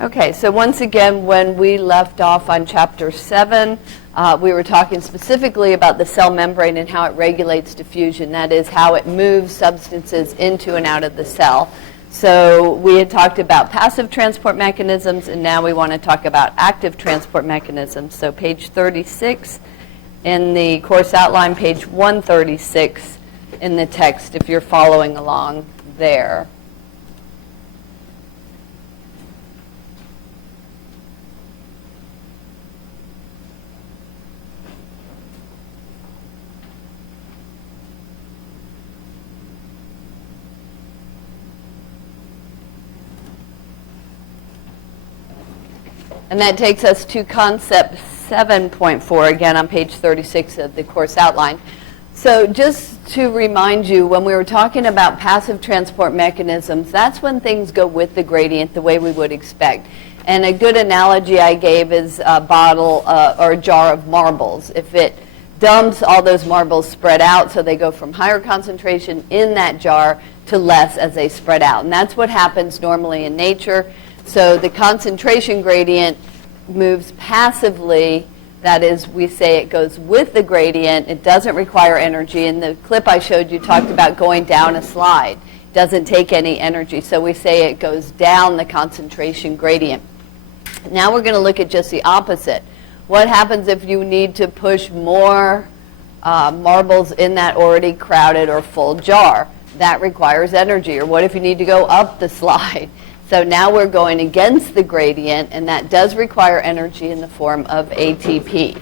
Okay, so once again, when we left off on Chapter 7, we were talking specifically about the cell membrane and how it regulates diffusion. That is, how it moves substances into and out of the cell. So we had talked about passive transport mechanisms, and now we want to talk about active transport mechanisms. So page 36 in the course outline, page 136 in the text, if you're following along there. And that takes us to concept 7.4, again on page 36 of the course outline. So just to remind you, when we were talking about passive transport mechanisms, that's when things go with the gradient the way we would expect. And a good analogy I gave is a bottle or a jar of marbles. If it dumps, all those marbles spread out, so they go from higher concentration in that jar to less as they spread out. And that's what happens normally in nature. So the concentration gradient moves passively. That is, we say it goes with the gradient. It doesn't require energy. In the clip I showed you talked about going down a slide. It doesn't take any energy. So we say it goes down the concentration gradient. Now we're going to look at just the opposite. What happens if you need to push more marbles in that already crowded or full jar? That requires energy. Or what if you need to go up the slide? So now we're going against the gradient, and that does require energy in the form of ATP.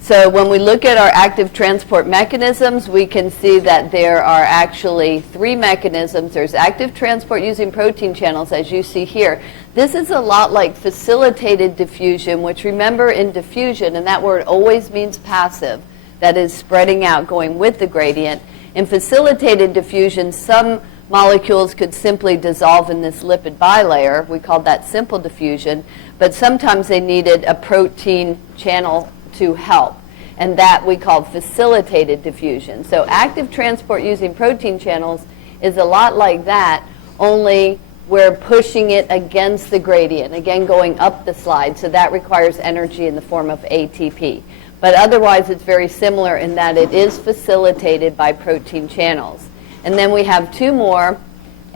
So when we look at our active transport mechanisms, we can see that there are actually three mechanisms. There's active transport using protein channels, as you see here. This is a lot like facilitated diffusion, which, remember, in diffusion, and that word always means passive, that is spreading out, going with the gradient. In facilitated diffusion, some molecules could simply dissolve in this lipid bilayer. We called that simple diffusion, but sometimes they needed a protein channel to help, and that we called facilitated diffusion. So active transport using protein channels is a lot like that, only we're pushing it against the gradient, again going up the slide, so that requires energy in the form of ATP. But otherwise it's very similar in that it is facilitated by protein channels. And then we have two more,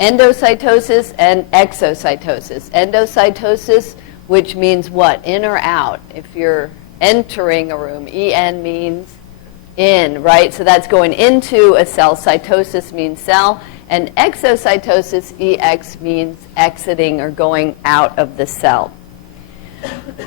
endocytosis and exocytosis. Endocytosis, which means what? In or out. If you're entering a room, EN means in, right? So that's going into a cell. Cytosis means cell. And exocytosis, EX, means exiting or going out of the cell.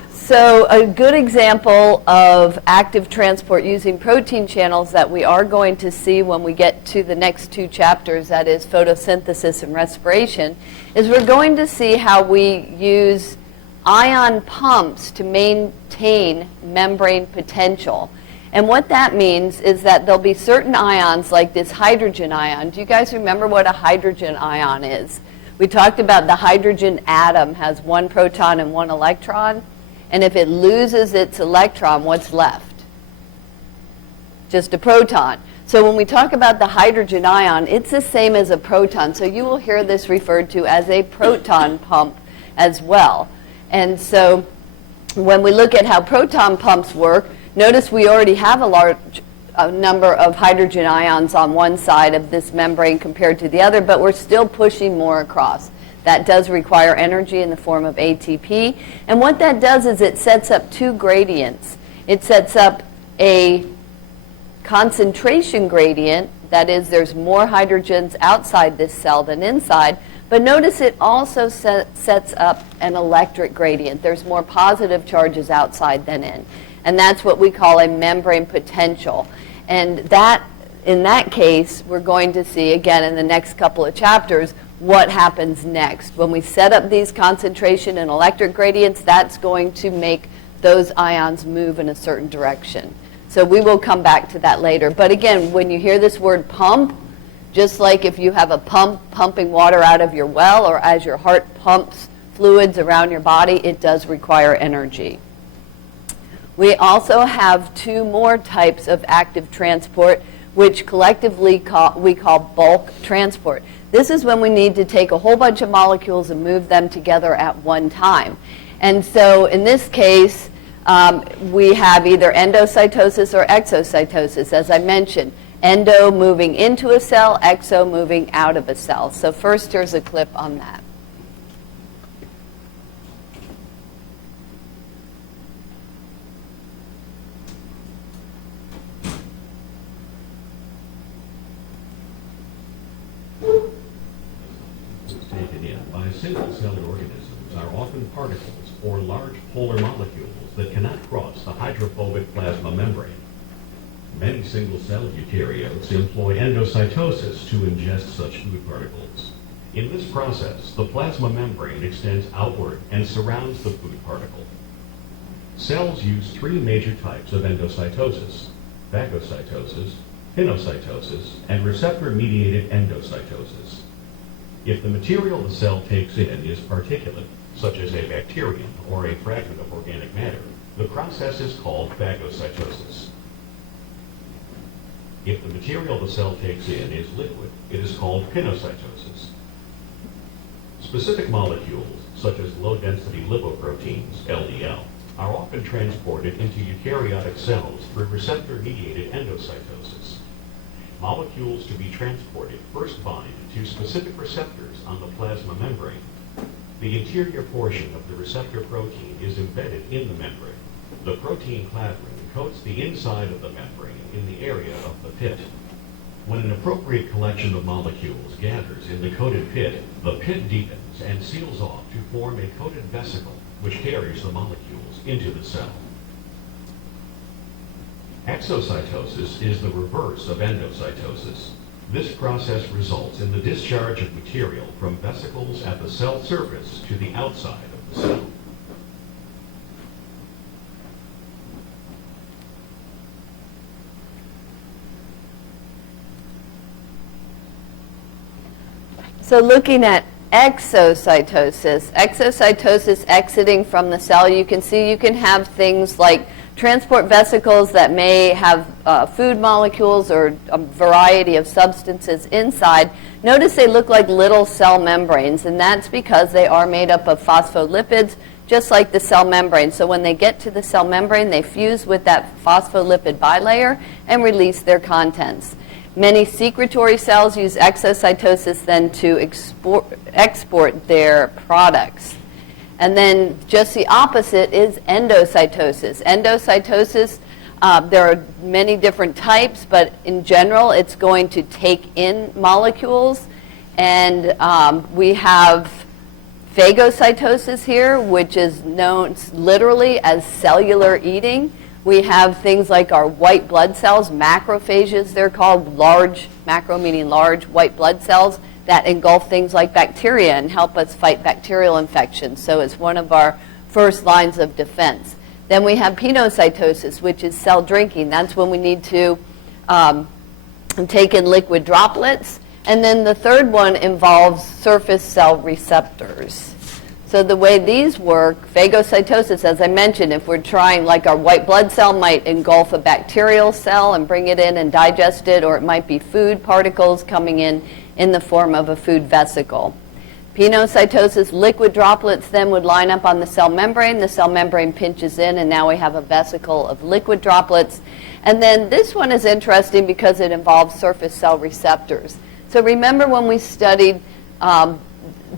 So a good example of active transport using protein channels that we are going to see when we get to the next two chapters, that is photosynthesis and respiration, is we're going to see how we use ion pumps to maintain membrane potential. And what that means is that there'll be certain ions like this hydrogen ion. Do you guys remember what a hydrogen ion is? We talked about the hydrogen atom has one proton and one electron. And if it loses its electron, what's left? Just a proton. So when we talk about the hydrogen ion, it's the same as a proton. So you will hear this referred to as a proton pump as well. And so when we look at how proton pumps work, notice we already have a large number of hydrogen ions on one side of this membrane compared to the other, but we're still pushing more across. That does require energy in the form of ATP. And what that does is it sets up two gradients. It sets up a concentration gradient, that is, there's more hydrogens outside this cell than inside, but notice it also sets up an electric gradient. There's more positive charges outside than in. And that's what we call a membrane potential. And that, in that case, we're going to see, again, in the next couple of chapters, what happens next. When we set up these concentration and electric gradients, that's going to make those ions move in a certain direction. So we will come back to that later. But again, when you hear this word pump, just like if you have a pump pumping water out of your well, or as your heart pumps fluids around your body, it does require energy. We also have two more types of active transport. which collectively we call bulk transport. This is when we need to take a whole bunch of molecules and move them together at one time. And so in this case, we have either endocytosis or exocytosis, as I mentioned. Endo moving into a cell, exo moving out of a cell. So first, here's a clip on that. Taken in by single-celled organisms are often particles or large polar molecules that cannot cross the hydrophobic plasma membrane. Many single-cell eukaryotes employ endocytosis to ingest such food particles. In this process, the plasma membrane extends outward and surrounds the food particle. Cells use three major types of endocytosis: phagocytosis, pinocytosis, and receptor-mediated endocytosis. If the material the cell takes in is particulate, such as a bacterium or a fragment of organic matter, the process is called phagocytosis. If the material the cell takes in is liquid, it is called pinocytosis. Specific molecules, such as low-density lipoproteins, LDL, are often transported into eukaryotic cells through receptor-mediated endocytosis. Molecules to be transported first bind to specific receptors on the plasma membrane. The interior portion of the receptor protein is embedded in the membrane. The protein clavering coats the inside of the membrane in the area of the pit. When an appropriate collection of molecules gathers in the coated pit, the pit deepens and seals off to form a coated vesicle which carries the molecules into the cell. Exocytosis is the reverse of endocytosis. This process results in the discharge of material from vesicles at the cell surface to the outside of the cell. So looking at exocytosis exiting from the cell, you can see you can have things like transport vesicles that may have food molecules or a variety of substances inside. Notice they look like little cell membranes, and that's because they are made up of phospholipids, just like the cell membrane. So when they get to the cell membrane, they fuse with that phospholipid bilayer and release their contents. Many secretory cells use exocytosis then to export their products. And then just the opposite is endocytosis. Endocytosis, there are many different types, but in general, it's going to take in molecules. And we have phagocytosis here, which is known literally as cellular eating. We have things like our white blood cells, macrophages, they're called, large, macro meaning large, white blood cells that engulf things like bacteria and help us fight bacterial infections. So it's one of our first lines of defense. Then we have pinocytosis, which is cell drinking. That's when we need to take in liquid droplets. And then the third one involves surface cell receptors. So the way these work, phagocytosis, as I mentioned, if we're trying, like our white blood cell might engulf a bacterial cell and bring it in and digest it, or it might be food particles coming in the form of a food vesicle. Pinocytosis, liquid droplets then would line up on the cell membrane. The cell membrane pinches in, and now we have a vesicle of liquid droplets. And then this one is interesting because it involves surface cell receptors. So remember when we studied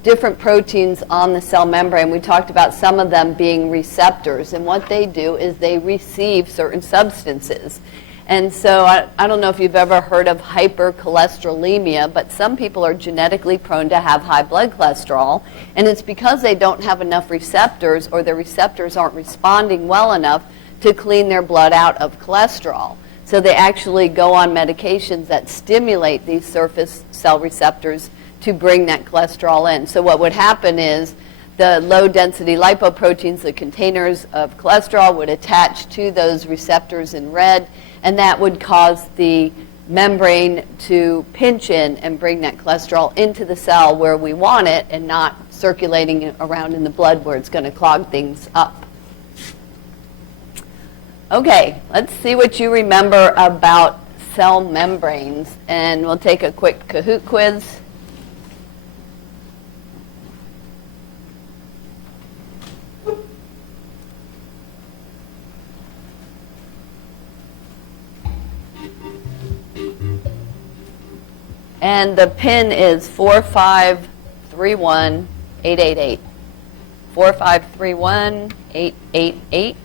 different proteins on the cell membrane, we talked about some of them being receptors, and what they do is they receive certain substances. And so I don't know if you've ever heard of hypercholesterolemia, but some people are genetically prone to have high blood cholesterol, and it's because they don't have enough receptors, or their receptors aren't responding well enough to clean their blood out of cholesterol. So they actually go on medications that stimulate these surface cell receptors to bring that cholesterol in. So what would happen is the low-density lipoproteins, the containers of cholesterol, would attach to those receptors in red, and that would cause the membrane to pinch in and bring that cholesterol into the cell where we want it, and not circulating around in the blood where it's going to clog things up. Okay, let's see what you remember about cell membranes. And we'll take a quick Kahoot quiz. And the pin is 4531888. 4531888.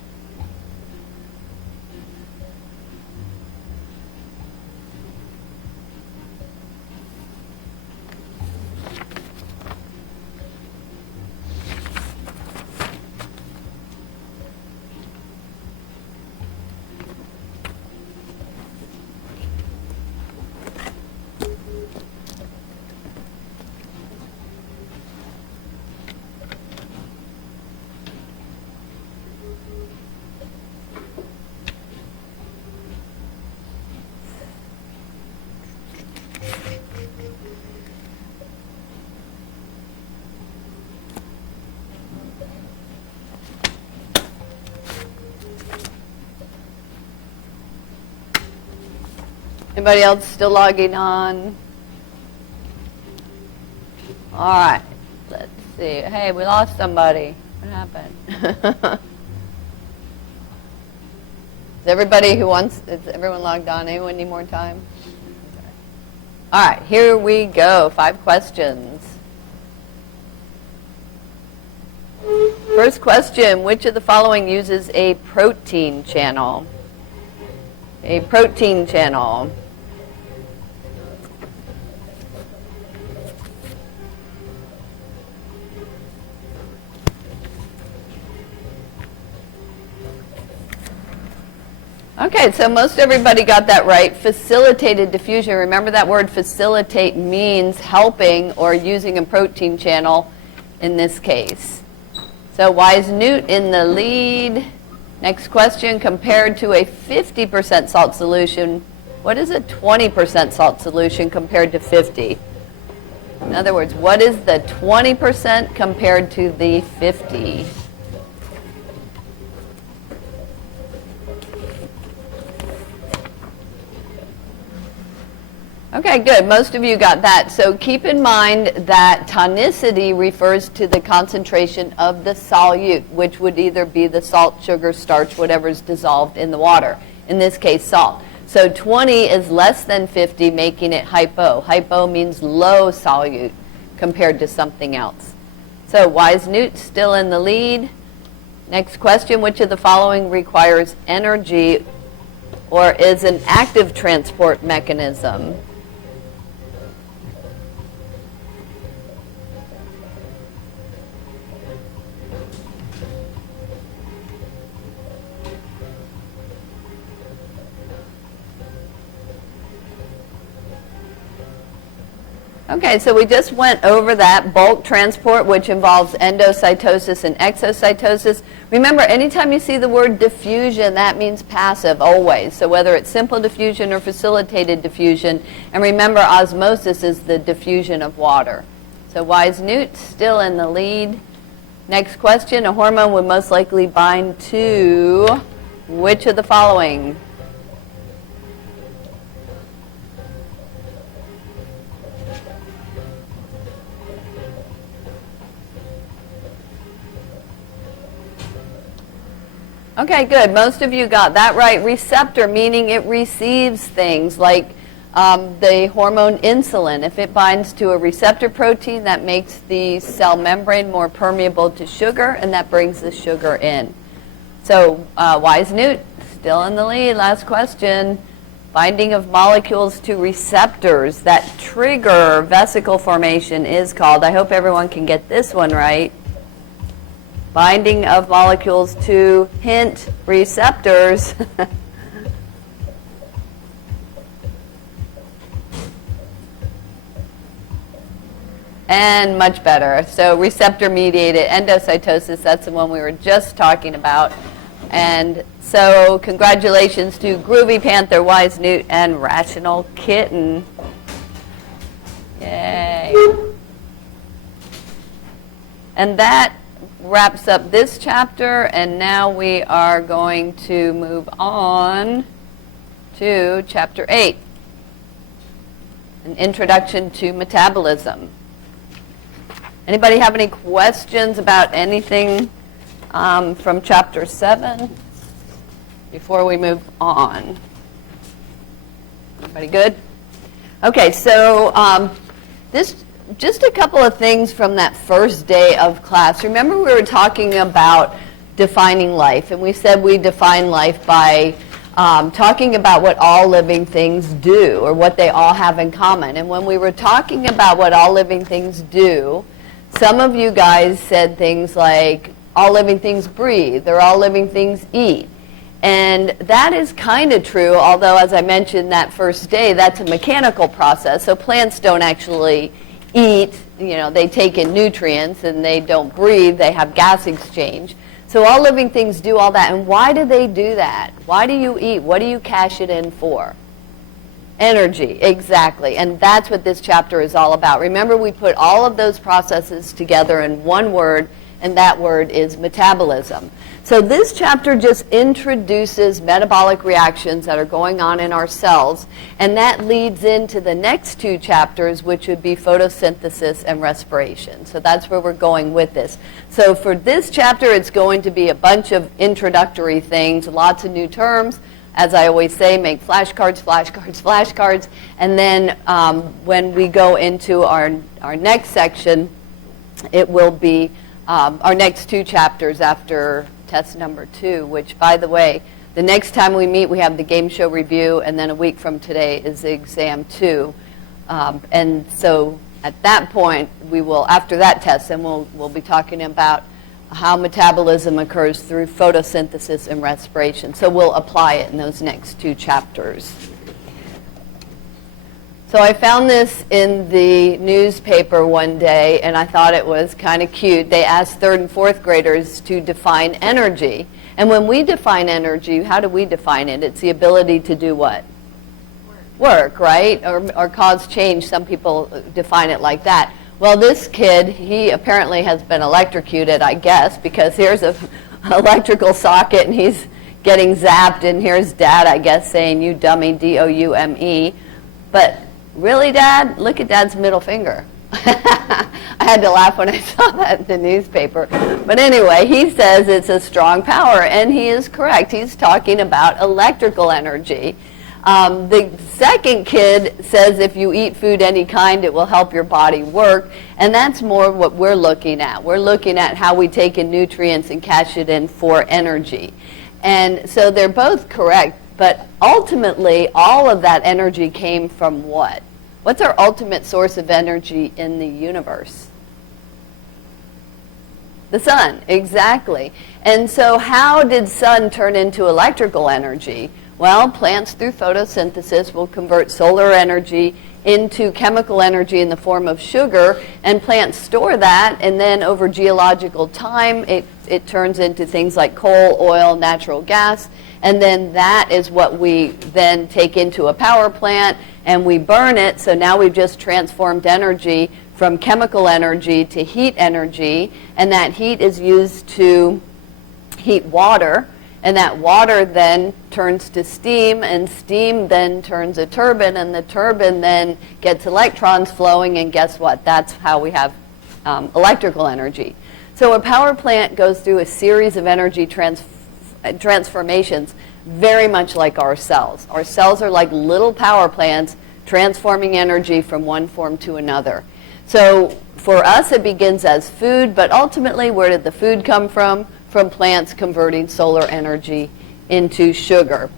Anybody else still logging on? All right, let's see. Hey, we lost somebody. What happened? Is everyone logged on? Anyone need more time? All right, here we go. 5 questions. First question, which of the following uses a protein channel? A protein channel. Okay, so most everybody got that right. Facilitated diffusion. Remember that word facilitate means helping or using a protein channel in this case. So why is Newt in the lead? Next question, compared to a 50% salt solution, what is a 20% salt solution compared to 50? In other words, what is the 20% compared to the 50? Okay, good. Most of you got that. So keep in mind that tonicity refers to the concentration of the solute, which would either be the salt, sugar, starch, whatever is dissolved in the water. In this case, salt. So 20 is less than 50, making it hypo. Hypo means low solute compared to something else. So why is Newt still in the lead? Next question, which of the following requires energy or is an active transport mechanism? Okay, so we just went over that bulk transport, which involves endocytosis and exocytosis. Remember, anytime you see the word diffusion, that means passive, always. So whether it's simple diffusion or facilitated diffusion, and remember, osmosis is the diffusion of water. So why is Newt still in the lead? Next question, a hormone would most likely bind to which of the following? Okay, good. Most of you got that right. Receptor, meaning it receives things like the hormone insulin. If it binds to a receptor protein, that makes the cell membrane more permeable to sugar, and that brings the sugar in. So why is Newt still in the lead? Last question. Binding of molecules to receptors that trigger vesicle formation is called, I hope everyone can get this one right, binding of molecules to, hint, receptors. And much better. So receptor-mediated endocytosis, that's the one we were just talking about. And so congratulations to Groovy Panther, Wise Newt, and Rational Kitten. Yay. And that wraps up this chapter, and now we are going to move on to Chapter 8, an introduction to metabolism. Anybody have any questions about anything from Chapter 7 before we move on? Everybody good? Okay, so this just a couple of things from that first day of class. Remember we were talking about defining life, and we said we define life by talking about what all living things do, or what they all have in common. And when we were talking about what all living things do, some of you guys said things like, all living things breathe, or all living things eat. And that is kind of true, although as I mentioned that first day, that's a mechanical process. So plants don't actually eat, they take in nutrients, and they don't breathe, they have gas exchange. So all living things do all that. And why do they do that? Why do you eat? What do you cash it in for? Energy, exactly. And that's what this chapter is all about. Remember, we put all of those processes together in one word, and that word is metabolism. So this chapter just introduces metabolic reactions that are going on in our cells, and that leads into the next two chapters, which would be photosynthesis and respiration. So that's where we're going with this. So for this chapter, it's going to be a bunch of introductory things, lots of new terms. As I always say, make flashcards, flashcards, flashcards. And then when we go into our next section, it will be our next two chapters after test number 2, which, by the way, the next time we meet, we have the game show review, and then a week from today is the exam 2. And so at that point, we will, after that test, then we'll be talking about how metabolism occurs through photosynthesis and respiration. So we'll apply it in those next two chapters. So I found this in the newspaper one day, and I thought it was kind of cute. They asked 3rd and 4th graders to define energy. And when we define energy, how do we define it? It's the ability to do what? Work, right? Or cause change. Some people define it like that. Well, this kid, he apparently has been electrocuted, I guess, because here's an electrical socket, and he's getting zapped, and here's Dad, I guess, saying, "You dummy," D-O-U-M-E. But really, Dad? Look at Dad's middle finger. I had to laugh when I saw that in the newspaper. But anyway, he says it's a strong power, and he is correct. He's talking about electrical energy. The second kid says if you eat food any kind, it will help your body work, and that's more what we're looking at. We're looking at how we take in nutrients and cash it in for energy. And so they're both correct, but ultimately all of that energy came from what? What's our ultimate source of energy in the universe? The sun, exactly. And so how did sun turn into electrical energy? Well, plants through photosynthesis will convert solar energy into chemical energy in the form of sugar, and plants store that, and then over geological time it turns into things like coal, oil, natural gas, and then that is what we then take into a power plant and we burn it. So now we've just transformed energy from chemical energy to heat energy, and that heat is used to heat water. And that water then turns to steam, and steam then turns a turbine, and the turbine then gets electrons flowing, and guess what? That's how we have electrical energy. So a power plant goes through a series of energy transformations, very much like our cells. Our cells are like little power plants transforming energy from one form to another. So for us, it begins as food, but ultimately, where did the food come from? From plants converting solar energy into sugar.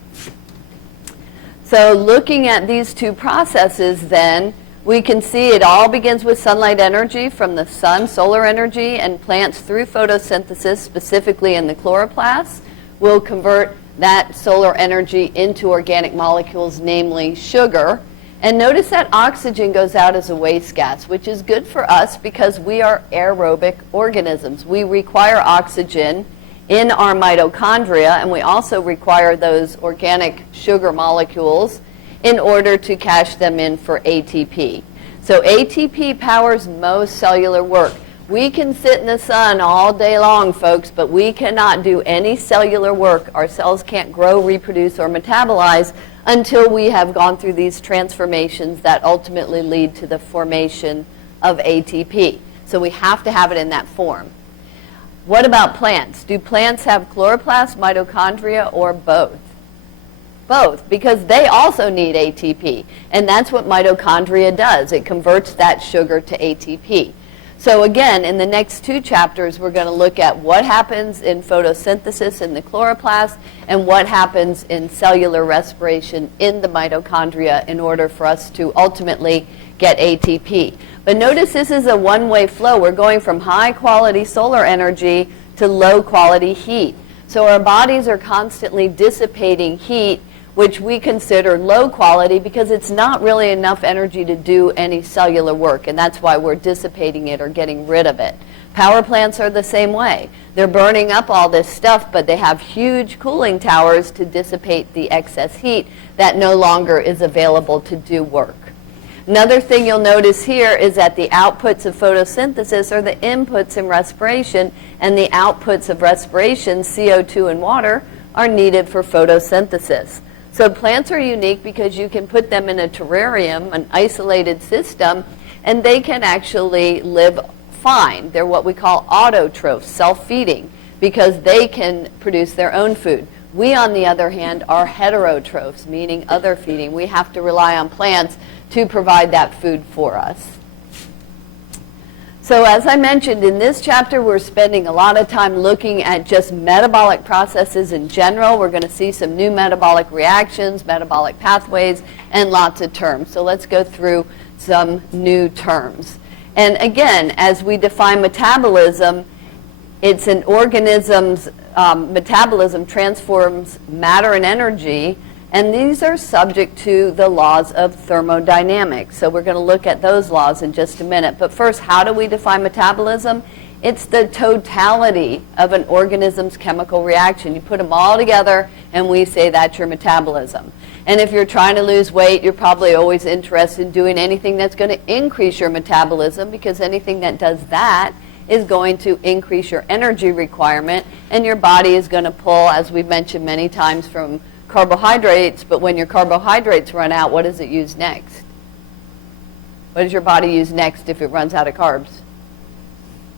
So looking at these two processes then, we can see it all begins with sunlight energy from the sun, solar energy, and plants through photosynthesis, specifically in the chloroplasts, will convert that solar energy into organic molecules, namely sugar. And notice that oxygen goes out as a waste gas, which is good for us because we are aerobic organisms. We require oxygen in our mitochondria, and we also require those organic sugar molecules in order to cash them in for ATP. So ATP powers most cellular work. We can sit in the sun all day long, folks, but we cannot do any cellular work. Our cells can't grow, reproduce, or metabolize until we have gone through these transformations that ultimately lead to the formation of ATP. So we have to have it in that form. What about plants? Do plants have chloroplasts, mitochondria, or both? Both, because they also need ATP, and that's what mitochondria does. It converts that sugar to ATP. So again, in the next 2 chapters, we're going to look at what happens in photosynthesis in the chloroplast and what happens in cellular respiration in the mitochondria in order for us to ultimately get ATP. But notice this is a one-way flow. We're going from high-quality solar energy to low-quality heat. So our bodies are constantly dissipating heat, which we consider low quality because it's not really enough energy to do any cellular work, and that's why we're dissipating it or getting rid of it. Power plants are the same way. They're burning up all this stuff, but they have huge cooling towers to dissipate the excess heat that no longer is available to do work. Another thing you'll notice here is that the outputs of photosynthesis are the inputs in respiration, and the outputs of respiration, CO2 and water, are needed for photosynthesis. So plants are unique because you can put them in a terrarium, an isolated system, and they can actually live fine. They're what we call autotrophs, self-feeding, because they can produce their own food. We, on the other hand, are heterotrophs, meaning other feeding. We have to rely on plants to provide that food for us. So as I mentioned, in this chapter, we're spending a lot of time looking at just metabolic processes in general. We're going to see some new metabolic reactions, metabolic pathways, and lots of terms. So let's go through some new terms. And again, as we define metabolism, it's an organism's metabolism transforms matter and energy, and these are subject to the laws of thermodynamics. So we're going to look at those laws in just a minute. But first, how do we define metabolism? It's the totality of an organism's chemical reaction. You put them all together, and we say that's your metabolism. And if you're trying to lose weight, you're probably always interested in doing anything that's going to increase your metabolism, because anything that does that is going to increase your energy requirement, and your body is going to pull, as we've mentioned many times, from carbohydrates. But when your carbohydrates run out, what does it use next? What does your body use next if it runs out of carbs?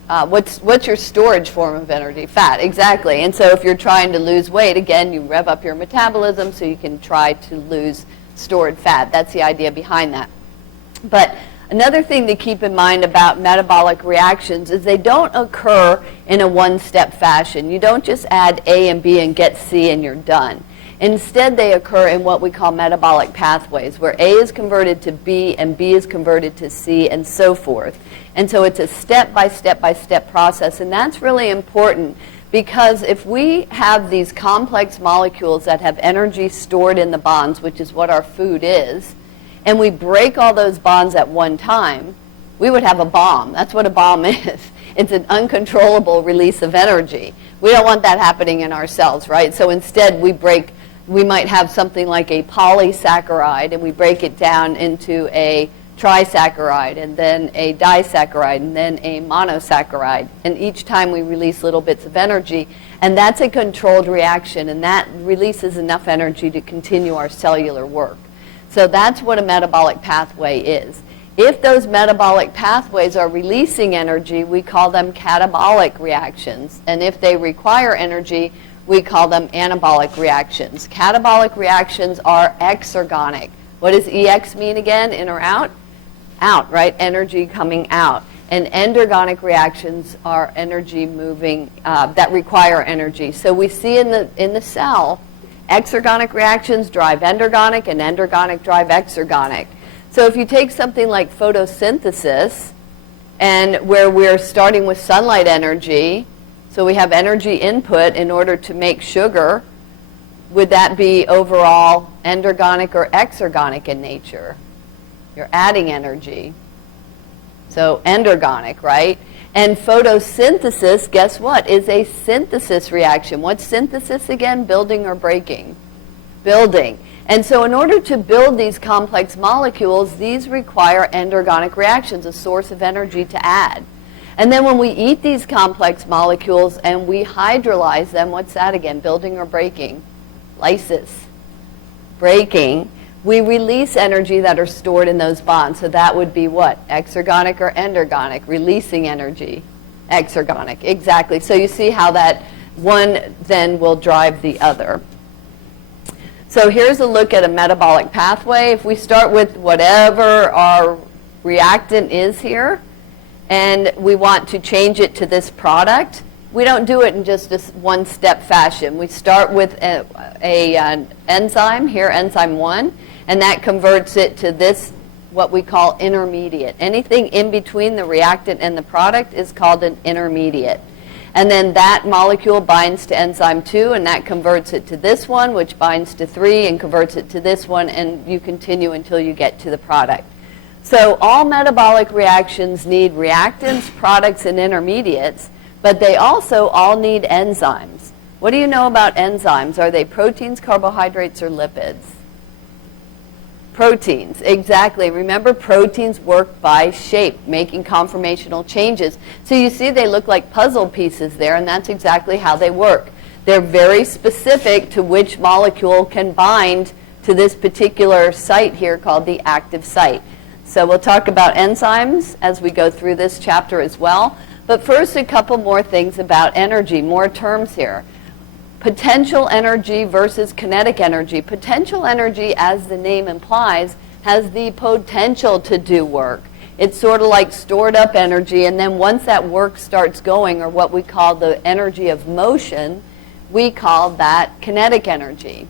What's your storage form of energy? Fat, exactly. And so if you're trying to lose weight, again, you rev up your metabolism so you can try to lose stored fat. That's the idea behind that. But another thing to keep in mind about metabolic reactions is they don't occur in a one-step fashion. You don't just add A and B and get C and you're done. Instead, they occur in what we call metabolic pathways, where A is converted to B and B is converted to C and so forth. And so it's a step-by-step-by-step process, and that's really important because if we have these complex molecules that have energy stored in the bonds, which is what our food is, and we break all those bonds at one time, we would have a bomb. That's what a bomb is. It's an uncontrollable release of energy. We don't want that happening in our cells, right? So instead, we might have something like a polysaccharide, and we break it down into a trisaccharide, and then a disaccharide, and then a monosaccharide. And each time we release little bits of energy, and that's a controlled reaction, and that releases enough energy to continue our cellular work. So that's what a metabolic pathway is. If those metabolic pathways are releasing energy, we call them catabolic reactions. And if they require energy, we call them anabolic reactions. Catabolic reactions are exergonic. What does EX mean again? In or out? Out, right? Energy coming out. And endergonic reactions are energy moving, that require energy. So we see in the cell, exergonic reactions drive endergonic, and endergonic drive exergonic. So if you take something like photosynthesis, and where we're starting with sunlight energy, so we have energy input in order to make sugar, would that be overall endergonic or exergonic in nature? You're adding energy. So endergonic, right? And photosynthesis, guess what, is a synthesis reaction. What's synthesis again? Building or breaking? Building. And so in order to build these complex molecules, these require endergonic reactions, a source of energy to add. And then when we eat these complex molecules and we hydrolyze them, what's that again? Building or breaking? Lysis. breaking, we release energy that are stored in those bonds. So that would be what? Exergonic or endergonic, releasing energy. Exergonic, exactly. So you see how that one then will drive the other. So here's a look at a metabolic pathway. If we start with whatever our reactant is here, and we want to change it to this product, we don't do it in just a one-step fashion. We start with an enzyme, here enzyme 1, and that converts it to this, what we call intermediate. Anything in between the reactant and the product is called an intermediate. And then that molecule binds to enzyme 2, and that converts it to this one, which binds to 3 and converts it to this one, and you continue until you get to the product. So all metabolic reactions need reactants, products, and intermediates, but they also all need enzymes. What do you know about enzymes? Are they proteins, carbohydrates, or lipids? Proteins, exactly. Remember, proteins work by shape, making conformational changes. So you see they look like puzzle pieces there, and that's exactly how they work. They're very specific to which molecule can bind to this particular site here called the active site. So we'll talk about enzymes as we go through this chapter as well. But first, a couple more things about energy, more terms here. Potential energy versus kinetic energy. Potential energy, as the name implies, has the potential to do work. It's sort of like stored up energy, and then once that work starts going, or what we call the energy of motion, we call that kinetic energy.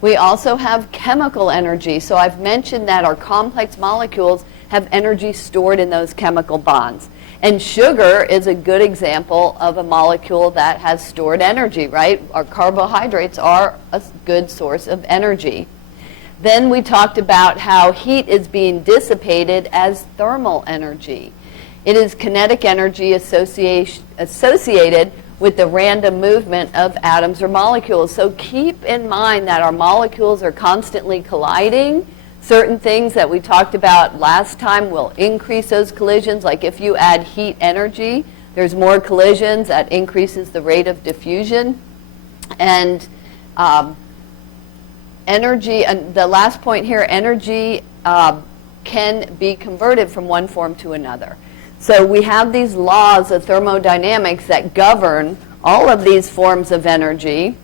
We also have chemical energy. So I've mentioned that our complex molecules have energy stored in those chemical bonds. And sugar is a good example of a molecule that has stored energy, right? Our carbohydrates are a good source of energy. Then we talked about how heat is being dissipated as thermal energy. It is kinetic energy associated with the random movement of atoms or molecules. So keep in mind that our molecules are constantly colliding. Certain things that we talked about last time will increase those collisions, like if you add heat energy, there's more collisions, that increases the rate of diffusion. And energy, and the last point here, energy can be converted from one form to another. So we have these laws of thermodynamics that govern all of these forms of energy.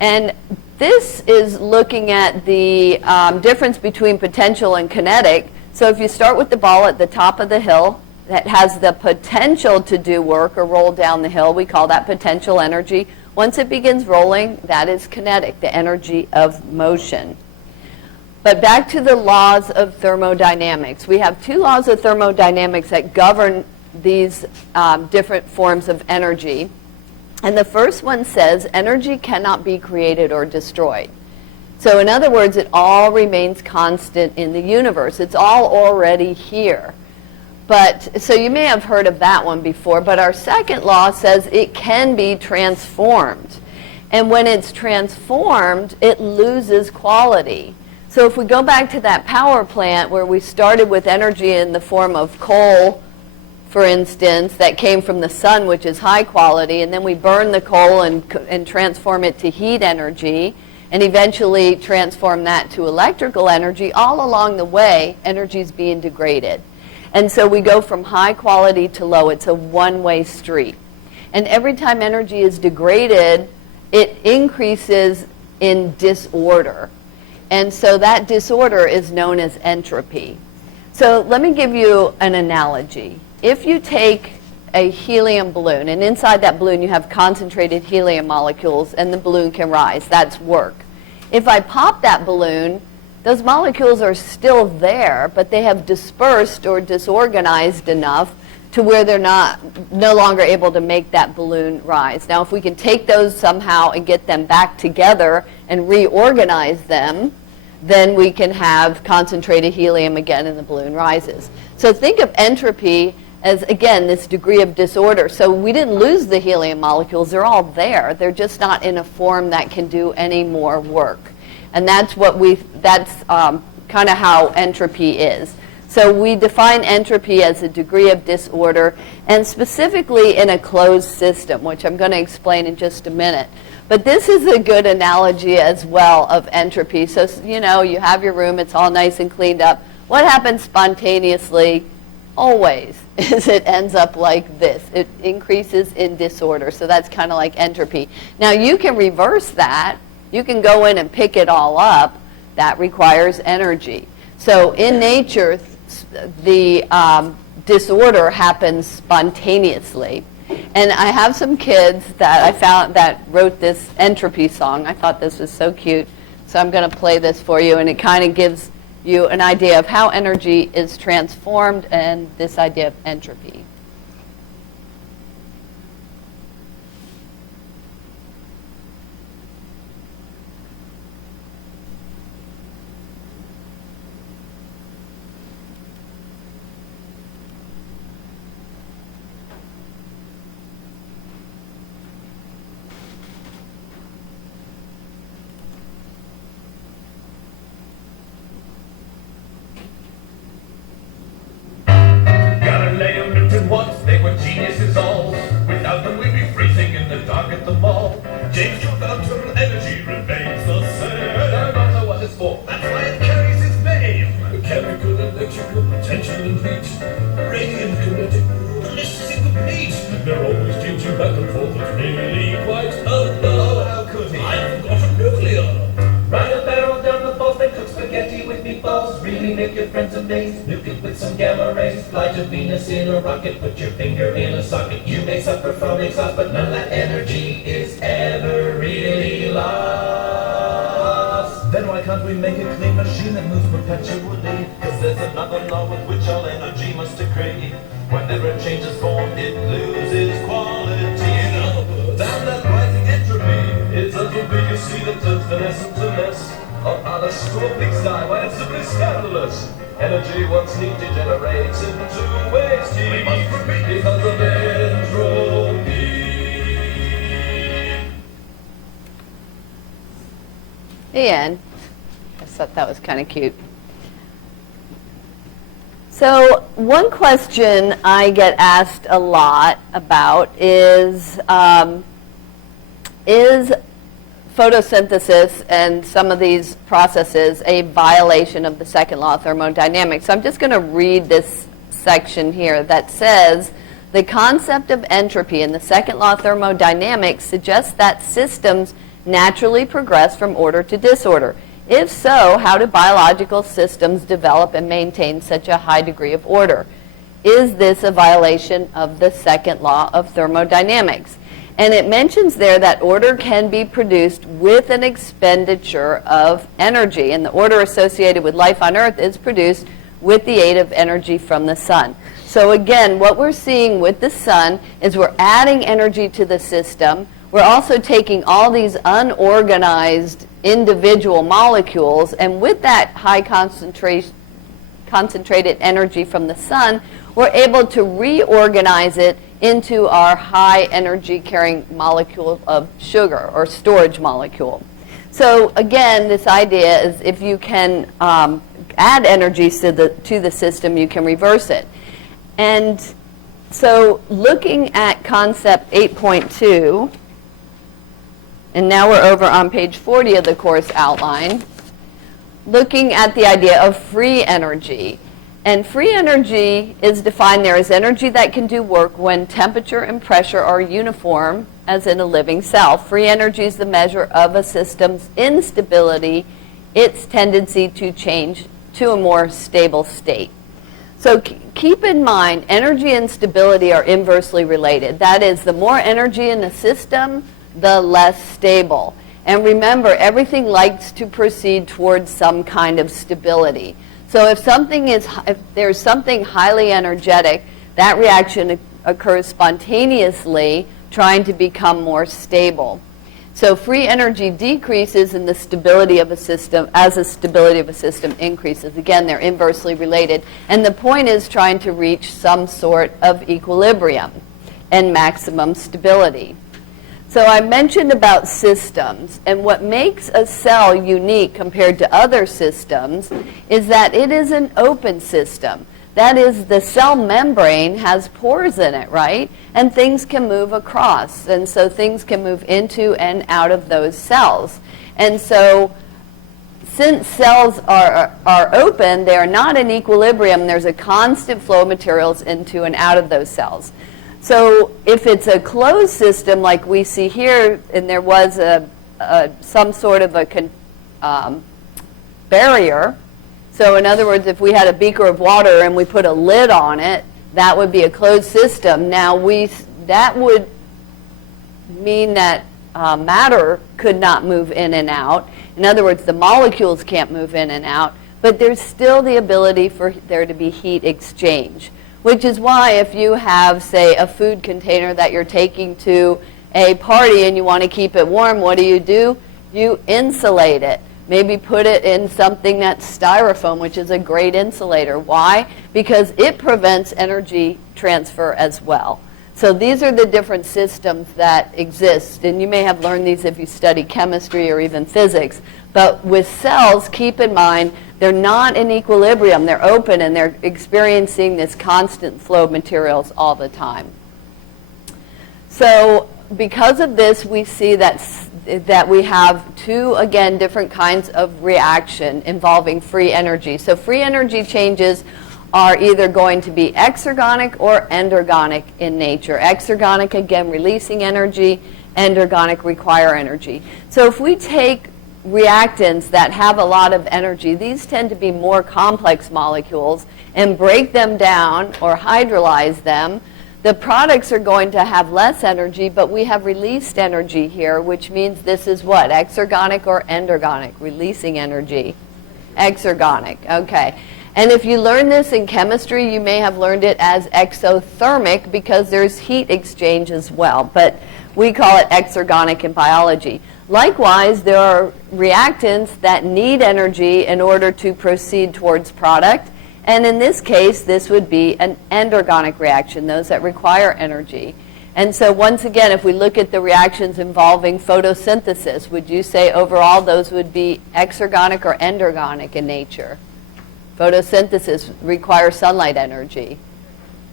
And this is looking at the difference between potential and kinetic. So if you start with the ball at the top of the hill that has the potential to do work or roll down the hill, we call that potential energy. Once it begins rolling, that is kinetic, the energy of motion. But back to the laws of thermodynamics. We have two laws of thermodynamics that govern these different forms of energy. And the first one says energy cannot be created or destroyed. So in other words, it all remains constant in the universe. It's all already here. But so you may have heard of that one before, but our second law says it can be transformed. And when it's transformed, it loses quality. So if we go back to that power plant where we started with energy in the form of coal, for instance, that came from the sun, which is high quality, and then we burn the coal and transform it to heat energy, and eventually transform that to electrical energy, all along the way, energy is being degraded. And so we go from high quality to low. It's a one-way street. And every time energy is degraded, it increases in disorder. And so that disorder is known as entropy. So let me give you an analogy. If you take a helium balloon, and inside that balloon you have concentrated helium molecules, and the balloon can rise, that's work. If I pop that balloon, those molecules are still there, but they have dispersed or disorganized enough to where they're no longer able to make that balloon rise. Now, if we can take those somehow and get them back together and reorganize them, then we can have concentrated helium again and the balloon rises. So think of entropy as, again, this degree of disorder. So we didn't lose the helium molecules. They're all there. They're just not in a form that can do any more work. And that's kind of how entropy is. So we define entropy as a degree of disorder, and specifically in a closed system, which I'm going to explain in just a minute. But this is a good analogy as well of entropy. So, you know, you have your room, it's all nice and cleaned up. What happens spontaneously always is it ends up like this. It increases in disorder. So that's kind of like entropy. Now, you can reverse that. You can go in and pick it all up. That requires energy. So in nature, the disorder happens spontaneously. And I have some kids that I found that wrote this entropy song. I thought this was so cute. So I'm going to play this for you, and it kind of gives you an idea of how energy is transformed and this idea of entropy. They were geniuses all. Without them we'd be freezing in the dark at the mall. James took total energy remains the same. No matter what it's for, that's why it carries its name. Chemical, electrical, potential and heat. Radiant, kinetic, the list is incomplete. They're always changing back and forth, it's really quite a lot. Oh, how could he? I've forgotten nuclear. Ride a barrel down the falls, then cook spaghetti with meatballs. Really make your friends amazed. Nuke it with some gamma rays. Fly to Venus in a rocket. Put your finger in a socket. You may suffer from exhaust, but none of that energy is ever really lost. Then why can't we make a clean machine that moves perpetually? Cause there's another law with which all energy must agree. Whenever it changes form, it loses quality. In other words, down that rising entropy. It's entropy you see that turns the less into less. On a straw pigsty, why it's simply scandalous. Energy once heat degenerates into waste heat. We must repeat because of entropy. The end. I thought that was kind of cute. So one question I get asked a lot about is photosynthesis and some of these processes a violation of the second law of thermodynamics? So I'm just going to read this section here that says, the concept of entropy in the second law of thermodynamics suggests that systems naturally progress from order to disorder. If so, how do biological systems develop and maintain such a high degree of order? Is this a violation of the second law of thermodynamics? And it mentions there that order can be produced with an expenditure of energy, and the order associated with life on Earth is produced with the aid of energy from the sun. So again, what we're seeing with the sun is we're adding energy to the system. We're also taking all these unorganized individual molecules, and with that high concentrated energy from the sun, we're able to reorganize it into our high energy carrying molecule of sugar, or storage molecule. So again, this idea is if you can add energy to the system, you can reverse it. And so looking at concept 8.2, and now we're over on page 40 of the course outline, looking at the idea of free energy. And free energy is defined there as energy that can do work when temperature and pressure are uniform, as in a living cell. Free energy is the measure of a system's instability, its tendency to change to a more stable state. So keep in mind, energy and stability are inversely related. That is, the more energy in the system, the less stable. And remember, everything likes to proceed towards some kind of stability. So if there's something highly energetic, that reaction occurs spontaneously, trying to become more stable. So free energy decreases in the stability of a system as the stability of a system increases. Again, they're inversely related. And the point is trying to reach some sort of equilibrium and maximum stability. So I mentioned about systems, and what makes a cell unique compared to other systems is that it is an open system. That is, the cell membrane has pores in it, right? And things can move across. And so things can move into and out of those cells. And so since cells are open, they are not in equilibrium. There's a constant flow of materials into and out of those cells. So if it's a closed system like we see here, and there was some sort of a barrier, so in other words, if we had a beaker of water and we put a lid on it, that would be a closed system. Now, that would mean that matter could not move in and out. In other words, the molecules can't move in and out, but there's still the ability for there to be heat exchange, which is why if you have, say, a food container that you're taking to a party and you want to keep it warm, what do? You insulate it. Maybe put it in something that's styrofoam, which is a great insulator. Why? Because it prevents energy transfer as well. So these are the different systems that exist, and you may have learned these if you study chemistry or even physics. But with cells, keep in mind, they're not in equilibrium. They're open, and they're experiencing this constant flow of materials all the time. So because of this, we see that we have two, again, different kinds of reaction involving free energy. So free energy changes are either going to be exergonic or endergonic in nature. Exergonic, again, releasing energy. Endergonic, require energy. So if we take reactants that have a lot of energy, these tend to be more complex molecules, and break them down or hydrolyze them, the products are going to have less energy, but we have released energy here, which means this is what? Exergonic or endergonic? Releasing energy. Exergonic, okay. And if you learn this in chemistry, you may have learned it as exothermic because there's heat exchange as well, but we call it exergonic in biology. Likewise, there are reactants that need energy in order to proceed towards product. And in this case, this would be an endergonic reaction, those that require energy. And so once again, if we look at the reactions involving photosynthesis, would you say overall those would be exergonic or endergonic in nature? Photosynthesis requires sunlight energy.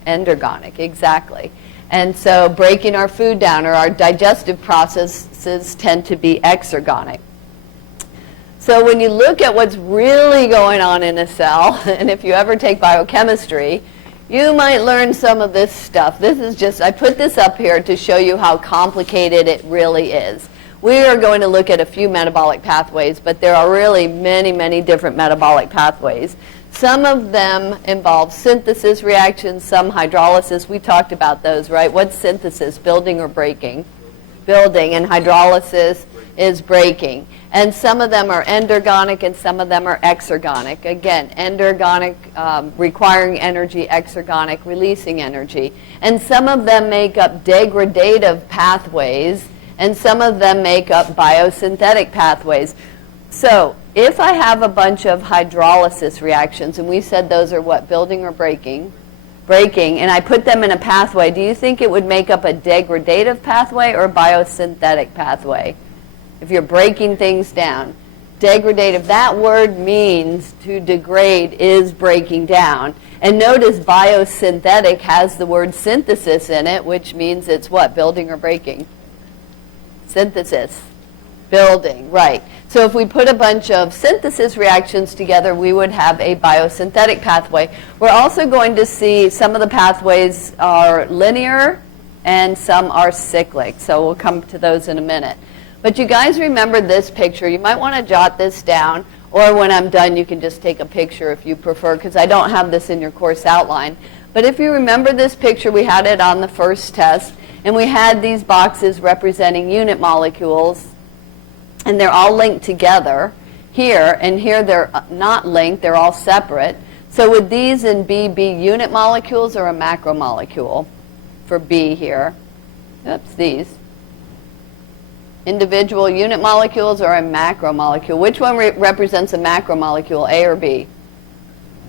Endergonic, exactly. And so breaking our food down or our digestive processes tend to be exergonic. So when you look at what's really going on in a cell, and if you ever take biochemistry, you might learn some of this stuff. This is just, I put this up here to show you how complicated it really is. We are going to look at a few metabolic pathways, but there are really many, many different metabolic pathways. Some of them involve synthesis reactions, some hydrolysis. We talked about those, right? What's synthesis, building or breaking? Building, and hydrolysis is breaking. And some of them are endergonic and some of them are exergonic. Again, endergonic, requiring energy, exergonic, releasing energy. And some of them make up degradative pathways, and some of them make up biosynthetic pathways. So if I have a bunch of hydrolysis reactions, and we said those are what, building or breaking, and I put them in a pathway, do you think it would make up a degradative pathway or a biosynthetic pathway? If you're breaking things down. Degradative, that word means to degrade is breaking down. And notice biosynthetic has the word synthesis in it, which means it's what, building or breaking? Synthesis, building, right. So if we put a bunch of synthesis reactions together, we would have a biosynthetic pathway. We're also going to see some of the pathways are linear and some are cyclic. So we'll come to those in a minute. But you guys remember this picture. You might want to jot this down, or when I'm done, you can just take a picture if you prefer, because I don't have this in your course outline. But if you remember this picture, we had it on the first test, and we had these boxes representing unit molecules, and they're all linked together here, and here they're not linked, they're all separate. So would these in B be unit molecules or a macromolecule for B here? Oops, these. Individual unit molecules or a macromolecule? Which one represents a macromolecule, A or B?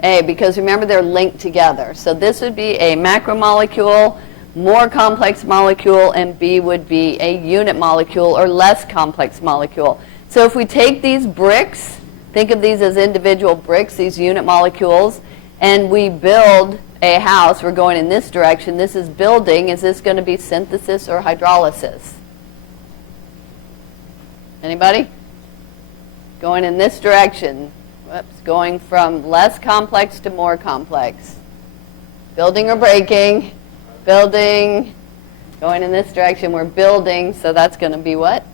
A, because remember they're linked together. So this would be a macromolecule, more complex molecule, and B would be a unit molecule or less complex molecule. So if we take these bricks, think of these as individual bricks, these unit molecules, and we build a house, we're going in this direction, this is building, is this going to be synthesis or hydrolysis? Anybody? Going in this direction. Whoops, going from less complex to more complex. Building or breaking? Building. Going in this direction, we're building, so that's going to be what?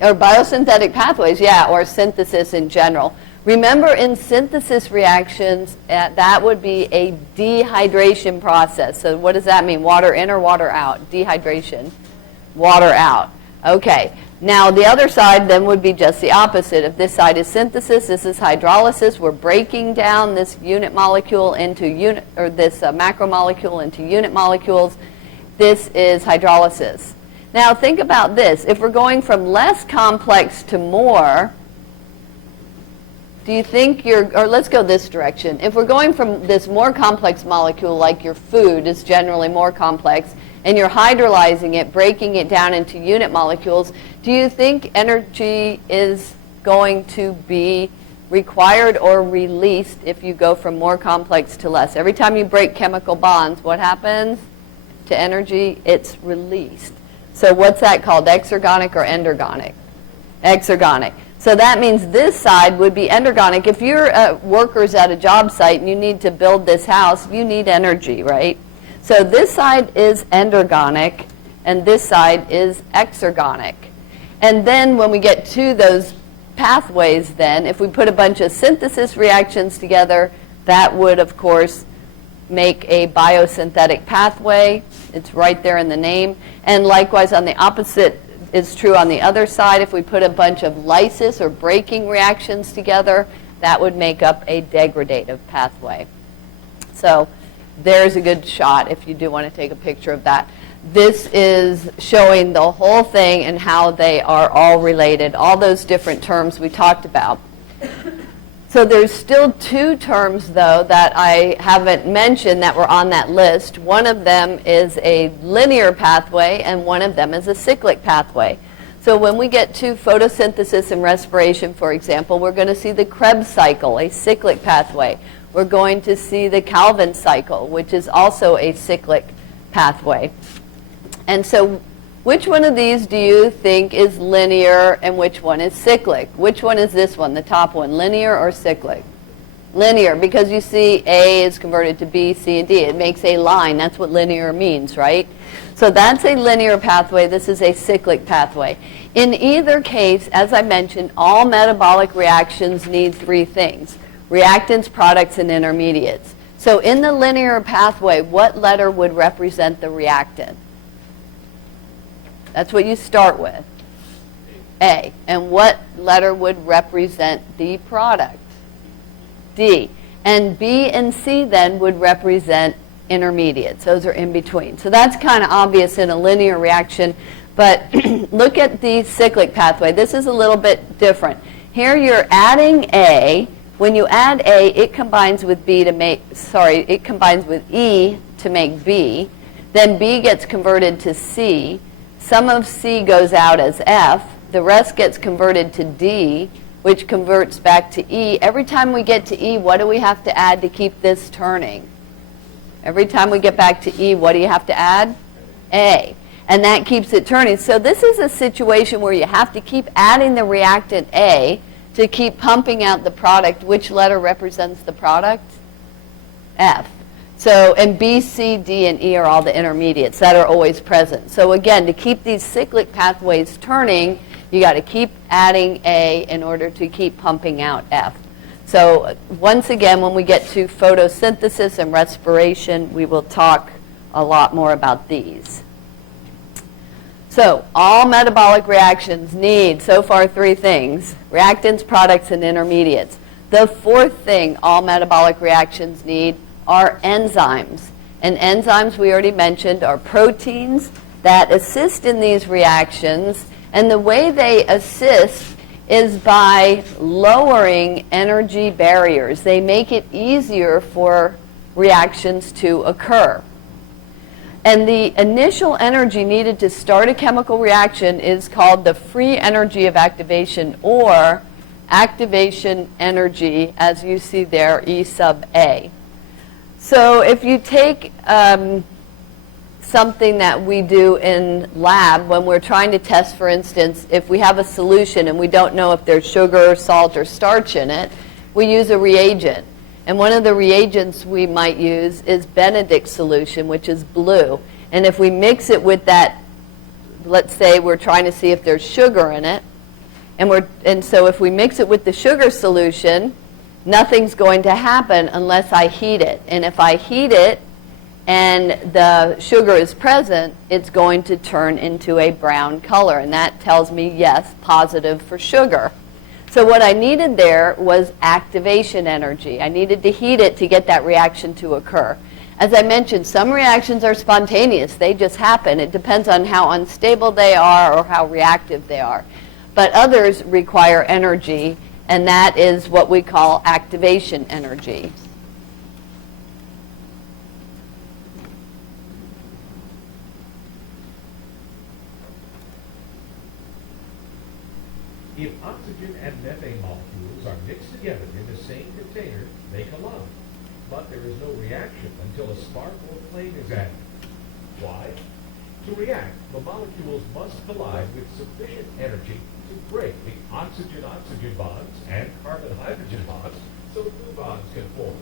Or biosynthetic pathways, yeah, or synthesis in general. Remember, in synthesis reactions, that would be a dehydration process. So what does that mean? Water in or water out? Dehydration. Water out. Okay. Now, the other side then would be just the opposite. If this side is synthesis, this is hydrolysis. We're breaking down this unit molecule into unit, or this macromolecule into unit molecules. This is hydrolysis. Now, think about this. If we're going from less complex to more, do you think or let's go this direction. If we're going from this more complex molecule, like your food is generally more complex, and you're hydrolyzing it, breaking it down into unit molecules, do you think energy is going to be required or released if you go from more complex to less? Every time you break chemical bonds, what happens to energy? It's released. So what's that called, exergonic or endergonic? Exergonic. So that means this side would be endergonic. If you're workers at a job site and you need to build this house, you need energy, right? So this side is endergonic, and this side is exergonic. And then when we get to those pathways then, if we put a bunch of synthesis reactions together, that would, of course, make a biosynthetic pathway. It's right there in the name. And likewise, on the opposite is true on the other side. If we put a bunch of lysis or breaking reactions together, that would make up a degradative pathway. So there's a good shot if you do want to take a picture of that. This is showing the whole thing and how they are all related, all those different terms we talked about. So there's still two terms, though, that I haven't mentioned that were on that list. One of them is a linear pathway, and one of them is a cyclic pathway. So when we get to photosynthesis and respiration, for example, we're going to see the Krebs cycle, a cyclic pathway. We're going to see the Calvin cycle, which is also a cyclic pathway. And so which one of these do you think is linear and which one is cyclic? Which one is this one, the top one, linear or cyclic? Linear, because you see A is converted to B, C, and D. It makes a line. That's what linear means, right? So that's a linear pathway. This is a cyclic pathway. In either case, as I mentioned, all metabolic reactions need three things: reactants, products, and intermediates. So in the linear pathway, what letter would represent the reactant? That's what you start with, A. And what letter would represent the product? D. And B and C then would represent intermediates. Those are in between. So that's kind of obvious in a linear reaction. But look at the cyclic pathway. This is a little bit different. Here you're adding A. When you add A, it combines with B to make, it combines with E to make B. Then B gets converted to C. Some of C goes out as F. The rest gets converted to D, which converts back to E. Every time we get to E, what do we have to add to keep this turning? Every time we get back to E, what do you have to add? A. And that keeps it turning. So this is a situation where you have to keep adding the reactant A to keep pumping out the product. Which letter represents the product? F. So, and B, C, D, and E are all the intermediates that are always present. So again, to keep these cyclic pathways turning, you got to keep adding A in order to keep pumping out F. So once again, when we get to photosynthesis and respiration, we will talk a lot more about these. So all metabolic reactions need, so far, three things: reactants, products, and intermediates. The fourth thing all metabolic reactions need are enzymes. And enzymes, we already mentioned, are proteins that assist in these reactions. And the way they assist is by lowering energy barriers. They make it easier for reactions to occur. And the initial energy needed to start a chemical reaction is called the free energy of activation, or activation energy, as you see there, E sub A. So if you take something that we do in lab when we're trying to test, for instance, if we have a solution and we don't know if there's sugar, salt, or starch in it, we use a reagent. And one of the reagents we might use is Benedict solution, which is blue. And if we mix it with that, let's say we're trying to see if there's sugar in it, and so if we mix it with the sugar solution, nothing's going to happen unless I heat it. And if I heat it and the sugar is present, it's going to turn into a brown color. And that tells me, yes, positive for sugar. So what I needed there was activation energy. I needed to heat it to get that reaction to occur. As I mentioned, some reactions are spontaneous. They just happen. It depends on how unstable they are or how reactive they are. But others require energy, and that is what we call activation energy. If oxygen and methane molecules are mixed together in the same container, they collide. But there is no reaction until a spark or flame is added. Why? To react, the molecules must collide with sufficient energy to break the oxygen-oxygen bonds and carbon-hydrogen bonds so new bonds can form.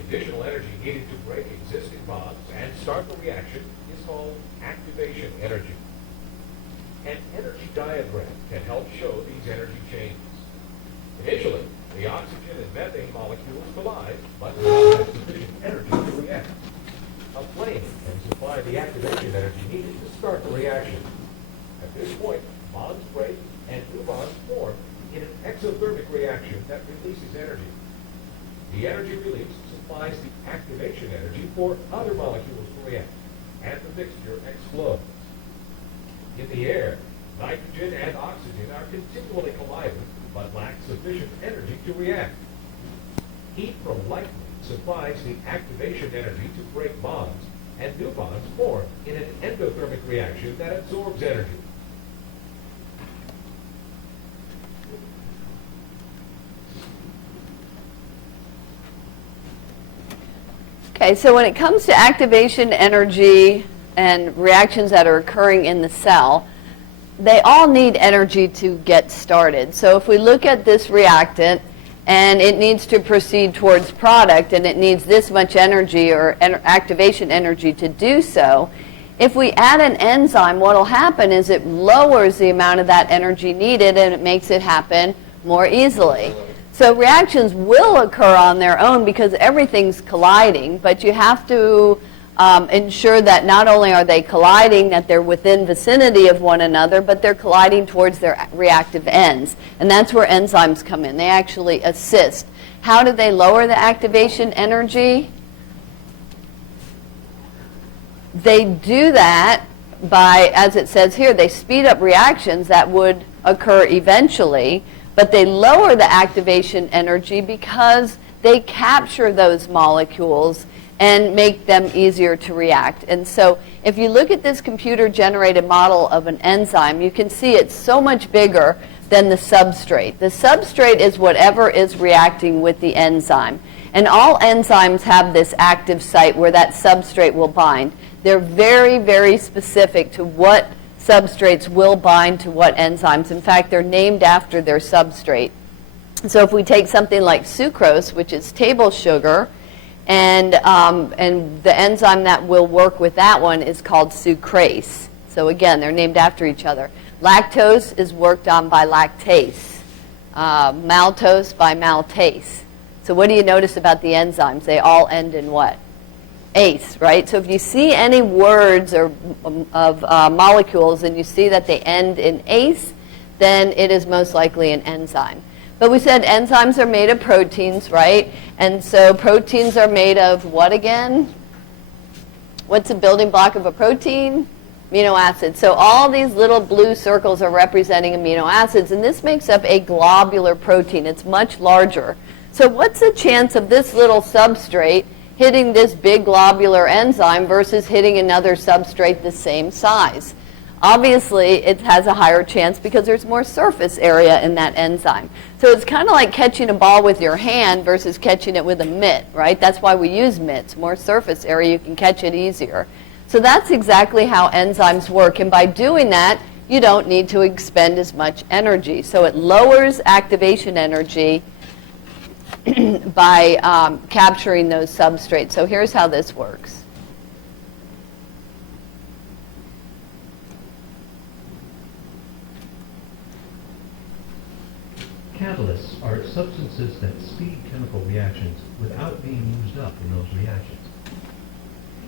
Additional energy needed to break existing bonds and start the reaction is called activation energy. An energy diagram can help show these energy changes. Initially, the oxygen and methane molecules collide, but do not have sufficient energy to react. A flame can supply the activation energy needed to start the reaction. At this point, bonds break and new bonds form in an exothermic reaction that releases energy. The energy released supplies the activation energy for other molecules to react, and the mixture explodes. In the air, nitrogen and oxygen are continually colliding, but lack sufficient energy to react. Heat from lightning supplies the activation energy to break bonds, and new bonds form in an endothermic reaction that absorbs energy. Okay, so when it comes to activation energy and reactions that are occurring in the cell, they all need energy to get started. So if we look at this reactant and it needs to proceed towards product and it needs this much energy or activation energy to do so, if we add an enzyme, what will happen is it lowers the amount of that energy needed and it makes it happen more easily. So reactions will occur on their own because everything's colliding, but you have to ensure that not only are they colliding, that they're within vicinity of one another, but they're colliding towards their reactive ends. And that's where enzymes come in. They actually assist. How do they lower the activation energy? They do that by, as it says here, they speed up reactions that would occur eventually, but they lower the activation energy because they capture those molecules and make them easier to react. And so if you look at this computer-generated model of an enzyme, you can see it's so much bigger than the substrate. The substrate is whatever is reacting with the enzyme. And all enzymes have this active site where that substrate will bind. They're very, very specific to what substrates will bind to what enzymes. In fact, they're named after their substrate. So if we take something like sucrose, which is table sugar, and the enzyme that will work with that one is called sucrase. So again, they're named after each other. Lactose is worked on by lactase. Maltose by maltase. So what do you notice about the enzymes? They all end in what? Ase, right? So if you see any words or of molecules and you see that they end in ase, then it is most likely an enzyme. But we said enzymes are made of proteins, right? And so proteins are made of what again? What's a building block of a protein? Amino acids. So all these little blue circles are representing amino acids, and this makes up a globular protein. It's much larger. So what's the chance of this little substrate hitting this big globular enzyme versus hitting another substrate the same size? Obviously, it has a higher chance because there's more surface area in that enzyme. So it's kind of like catching a ball with your hand versus catching it with a mitt, right? That's why we use mitts. More surface area, you can catch it easier. So that's exactly how enzymes work. And by doing that, you don't need to expend as much energy. So it lowers activation energy by capturing those substrates. So here's how this works. Catalysts are substances that speed chemical reactions without being used up in those reactions.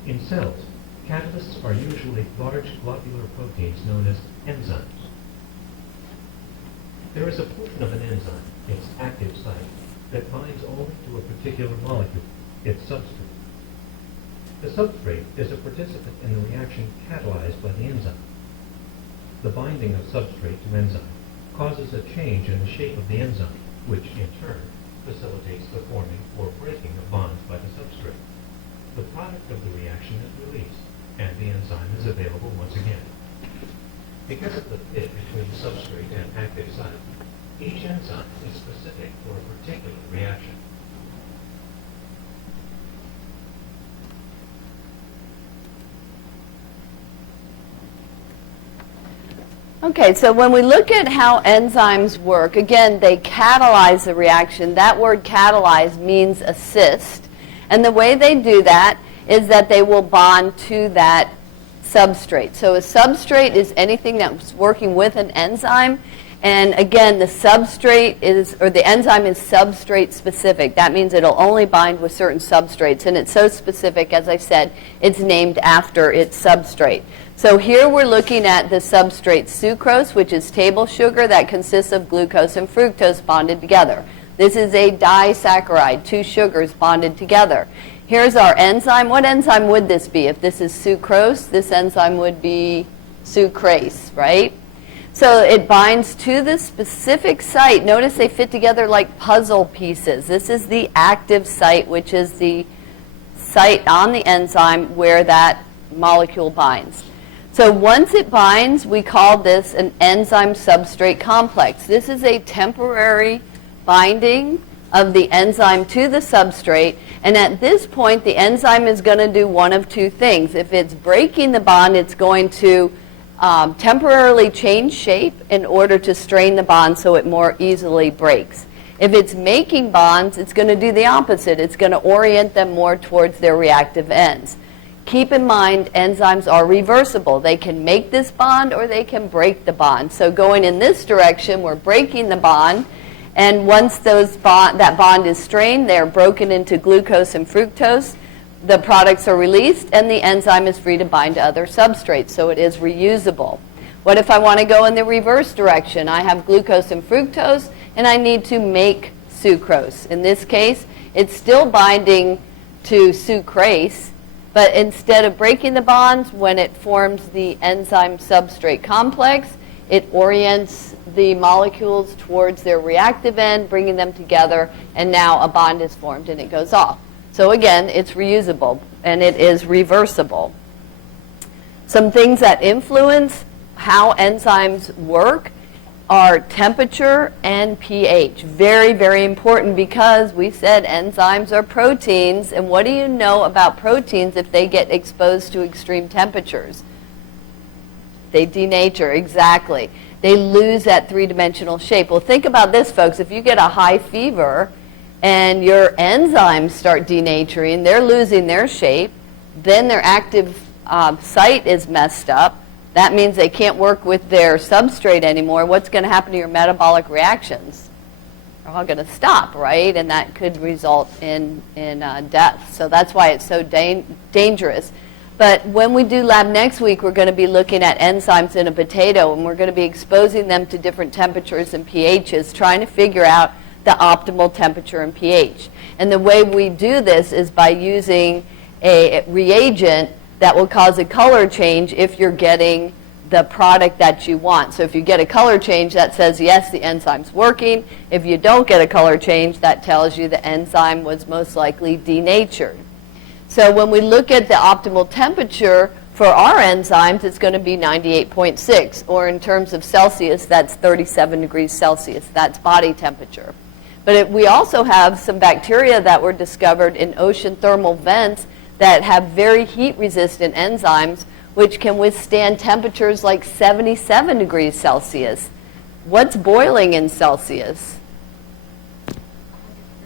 In cells, catalysts are usually large globular proteins known as enzymes. There is a portion of an enzyme, its active site, that binds only to a particular molecule, its substrate. The substrate is a participant in the reaction catalyzed by the enzyme. The binding of substrate to enzyme causes a change in the shape of the enzyme, which in turn facilitates the forming or breaking of bonds by the substrate. The product of the reaction is released, and the enzyme is available once again. Because of the fit between substrate and active site, each enzyme is specific for a particular reaction. Okay, so when we look at how enzymes work, again, they catalyze the reaction. That word catalyze means assist. And the way they do that is that they will bond to that substrate. So a substrate is anything that's working with an enzyme. And again, the substrate is, or the enzyme is substrate specific. That means it'll only bind with certain substrates. And it's so specific, as I said, it's named after its substrate. So here we're looking at the substrate sucrose, which is table sugar that consists of glucose and fructose bonded together. This is a disaccharide, two sugars bonded together. Here's our enzyme. What enzyme would this be? If this is sucrose, this enzyme would be sucrase, right? So it binds to the specific site. Notice they fit together like puzzle pieces. This is the active site, which is the site on the enzyme where that molecule binds. So once it binds, we call this an enzyme substrate complex. This is a temporary binding of the enzyme to the substrate, and at this point the enzyme is going to do one of two things. If it's breaking the bond, it's going to temporarily change shape in order to strain the bond so it more easily breaks. If it's making bonds, it's going to do the opposite. It's going to orient them more towards their reactive ends. Keep in mind, enzymes are reversible. They can make this bond or they can break the bond. So going in this direction, we're breaking the bond, and once that bond is strained, they're broken into glucose and fructose. The products are released, and the enzyme is free to bind to other substrates, so it is reusable. What if I want to go in the reverse direction? I have glucose and fructose, and I need to make sucrose. In this case, it's still binding to sucrase, but instead of breaking the bonds, when it forms the enzyme substrate complex, it orients the molecules towards their reactive end, bringing them together, and now a bond is formed and it goes off. So again, it's reusable and it is reversible. Some things that influence how enzymes work are temperature and pH. Very, very important because we said enzymes are proteins, and what do you know about proteins if they get exposed to extreme temperatures? They denature, exactly. They lose that three-dimensional shape. Well, think about this, folks. If you get a high fever and your enzymes start denaturing, they're losing their shape, then their active site is messed up. That means they can't work with their substrate anymore. What's going to happen to your metabolic reactions? They're all going to stop, right? And that could result in death. So that's why it's so dangerous. But when we do lab next week, we're going to be looking at enzymes in a potato, and we're going to be exposing them to different temperatures and pHs, trying to figure out the optimal temperature and pH. And the way we do this is by using a reagent that will cause a color change if you're getting the product that you want. So if you get a color change, that says, yes, the enzyme's working. If you don't get a color change, that tells you the enzyme was most likely denatured. So when we look at the optimal temperature For our enzymes, it's going to be 98.6, or in terms of Celsius, that's 37 degrees Celsius. That's body temperature. But we also have some bacteria that were discovered in ocean thermal vents that have very heat-resistant enzymes, which can withstand temperatures like 77 degrees Celsius. What's boiling in Celsius?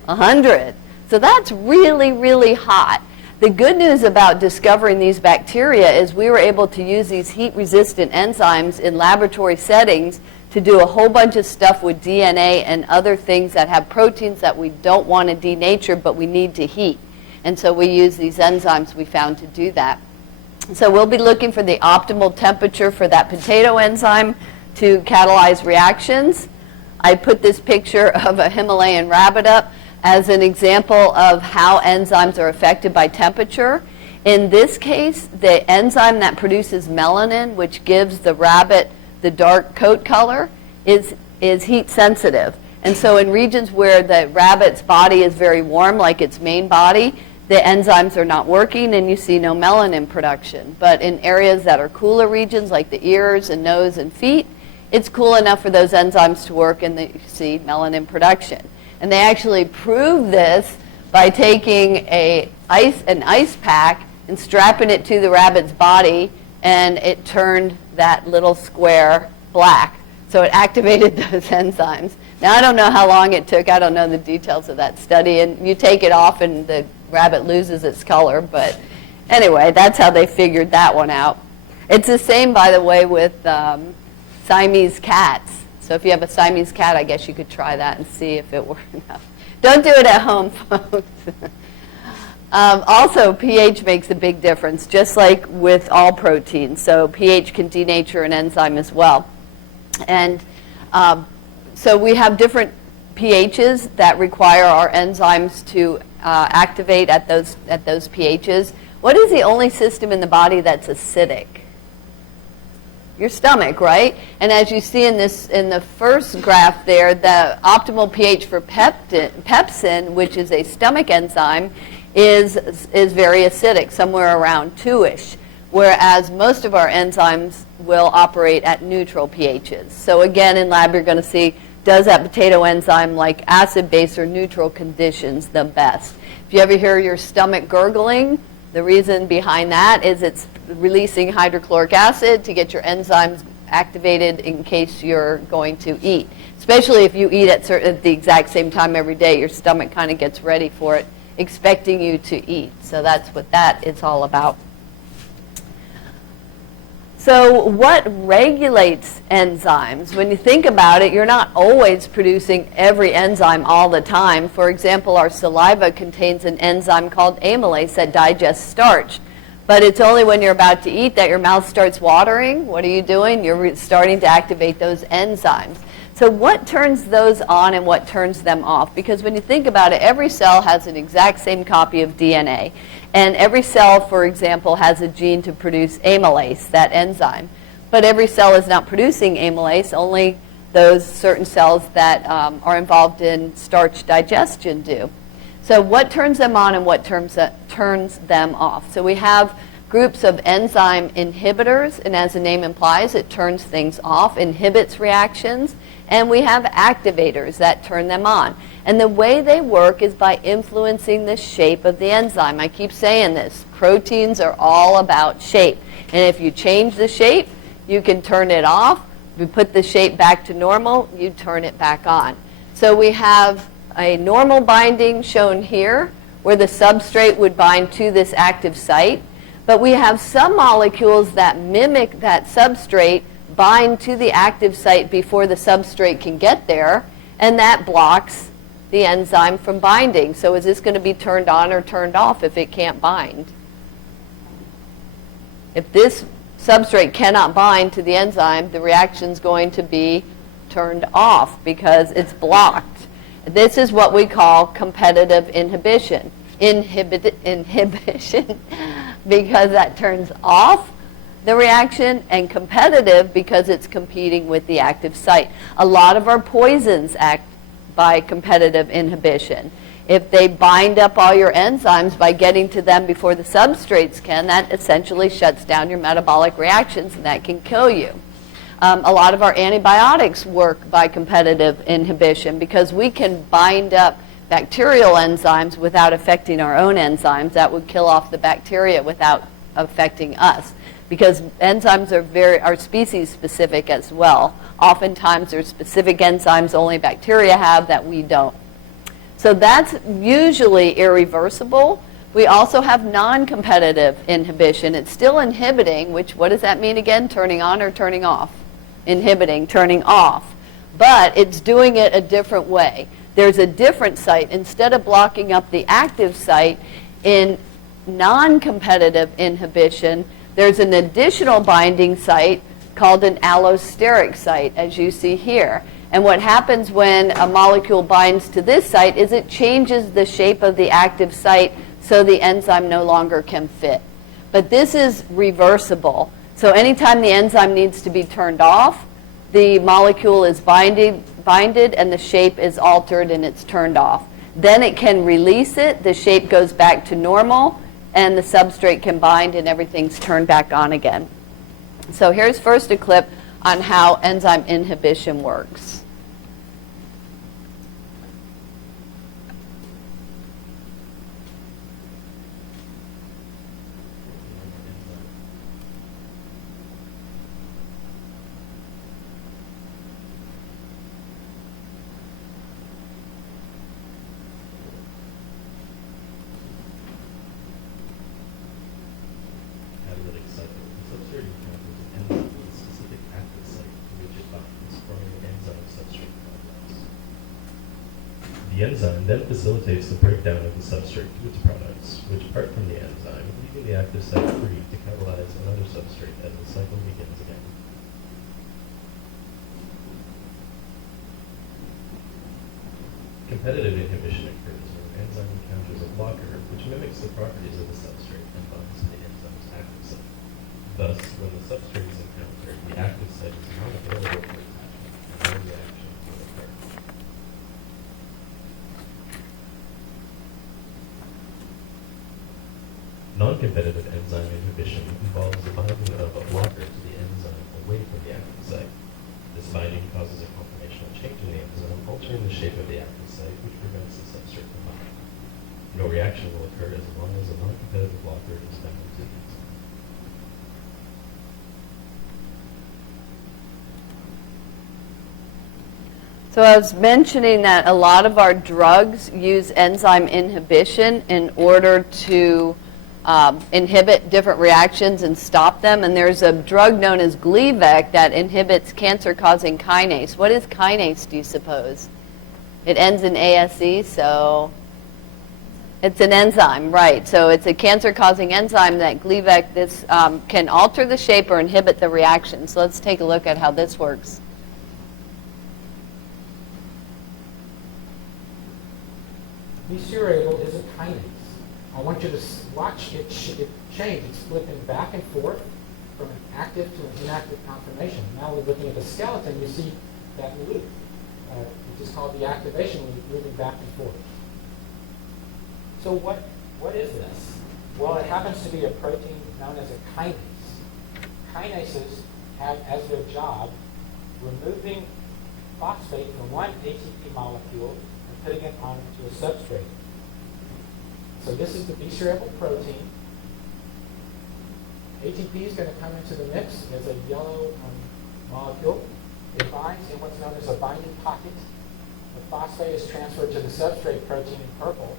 100. So that's really, really hot. The good news about discovering these bacteria is we were able to use these heat-resistant enzymes in laboratory settings to do a whole bunch of stuff with DNA and other things that have proteins that we don't want to denature, but we need to heat. And so we use these enzymes we found to do that. So we'll be looking for the optimal temperature for that potato enzyme to catalyze reactions. I put this picture of a Himalayan rabbit up as an example of how enzymes are affected by temperature. In this case, the enzyme that produces melanin, which gives the rabbit the dark coat color, is heat sensitive. And so in regions where the rabbit's body is very warm, like its main body, the enzymes are not working and you see no melanin production. But in areas that are cooler regions, like the ears and nose and feet, it's cool enough for those enzymes to work and you see melanin production. And they actually proved this by taking an ice pack and strapping it to the rabbit's body, and it turned that little square black. So it activated those enzymes. Now, I don't know how long it took. I don't know the details of that study. And you take it off and the rabbit loses its color. But anyway, that's how they figured that one out. It's the same, by the way, with Siamese cats. So if you have a Siamese cat, I guess you could try that and see if it works enough. Don't do it at home, folks. Also, pH makes a big difference, just like with all proteins. So pH can denature an enzyme as well. And so we have different pHs that require our enzymes to activate at those pHs. What is the only system in the body that's acidic? Your stomach, right? And as you see in the first graph there, the optimal pH for pepsin, which is a stomach enzyme, is very acidic, somewhere around 2-ish, whereas most of our enzymes will operate at neutral pHs. So again, in lab, you're going to see, does that potato enzyme like acid, base, or neutral conditions the best? If you ever hear your stomach gurgling, the reason behind that is it's releasing hydrochloric acid to get your enzymes activated in case you're going to eat. Especially if you eat at the exact same time every day, your stomach kind of gets ready for it, expecting you to eat. So that's what that is all about. So what regulates enzymes? When you think about it, you're not always producing every enzyme all the time. For example, our saliva contains an enzyme called amylase that digests starch. But it's only when you're about to eat that your mouth starts watering. What are you doing? You're starting to activate those enzymes. So what turns those on and what turns them off? Because when you think about it, every cell has an exact same copy of DNA. And every cell, for example, has a gene to produce amylase, that enzyme. But every cell is not producing amylase, only those certain cells that are involved in starch digestion do. So what turns them on and what turns them off? So we have groups of enzyme inhibitors, and as the name implies, it turns things off, inhibits reactions. And we have activators that turn them on. And the way they work is by influencing the shape of the enzyme. I keep saying this. Proteins are all about shape. And if you change the shape, you can turn it off. If you put the shape back to normal, you turn it back on. So we have a normal binding shown here, where the substrate would bind to this active site. But we have some molecules that mimic that substrate, bind to the active site before the substrate can get there, and that blocks the enzyme from binding. So is this going to be turned on or turned off if it can't bind? If this substrate cannot bind to the enzyme, the reaction is going to be turned off because it's blocked. This is what we call competitive inhibition. Inhibition because that turns off the reaction, and competitive because it's competing with the active site. A lot of our poisons act by competitive inhibition. If they bind up all your enzymes by getting to them before the substrates can, that essentially shuts down your metabolic reactions, and that can kill you. A lot of our antibiotics work by competitive inhibition because we can bind up bacterial enzymes without affecting our own enzymes. That would kill off the bacteria without affecting us, because enzymes are species specific as well. Oftentimes there's specific enzymes only bacteria have that we don't. So that's usually irreversible. We also have non-competitive inhibition. It's still inhibiting, which, what does that mean again? Turning on or turning off? Inhibiting, turning off. But it's doing it a different way. There's a different site. Instead of blocking up the active site in non-competitive inhibition, there's an additional binding site called an allosteric site, as you see here. And what happens when a molecule binds to this site is it changes the shape of the active site so the enzyme no longer can fit. But this is reversible. So anytime the enzyme needs to be turned off, the molecule is binded and the shape is altered and it's turned off. Then it can release it, the shape goes back to normal, and the substrate can bind and everything's turned back on again. So here's first a clip on how enzyme inhibition works. Catalytic cycle. The substrate encounters an enzyme with a specific active site to which it binds, forming an enzyme substrate complex. The enzyme then facilitates the breakdown of the substrate to its products, which part from the enzyme, leaving the active site free to catalyze another substrate as the cycle begins again. Competitive inhibition occurs when an enzyme encounters a blocker which mimics the properties of the substrate and binds to the enzyme's active site. Thus, when the substrate is encountered, the active site is not available for attachment, and no reaction will occur. Non-competitive enzyme inhibition involves the binding of a blocker to the enzyme away from the active site. This binding causes a conformational change in the enzyme, altering the shape of the active site, which prevents the substrate from binding. No reaction will occur as long as a non-competitive blocker is bound to the enzyme. So I was mentioning that a lot of our drugs use enzyme inhibition in order to inhibit different reactions and stop them. And there's a drug known as Gleevec that inhibits cancer-causing kinase. What is kinase, do you suppose? It ends in ASE, so it's an enzyme, right. So it's a cancer-causing enzyme that Gleevec can alter the shape or inhibit the reaction. So let's take a look at how this works. B-cereal is a kinase. I want you to watch it change. It's flipping back and forth from an active to an inactive conformation. Now we're looking at the skeleton. You see that loop, which is called the activation loop, moving back and forth. So what is this? Well, it happens to be a protein known as a kinase. Kinases have as their job removing phosphate from one ATP molecule and putting it onto a substrate. So this is the B-cerebral protein. ATP is going to come into the mix as a yellow molecule. It binds in what's known as a binding pocket. The phosphate is transferred to the substrate protein in purple.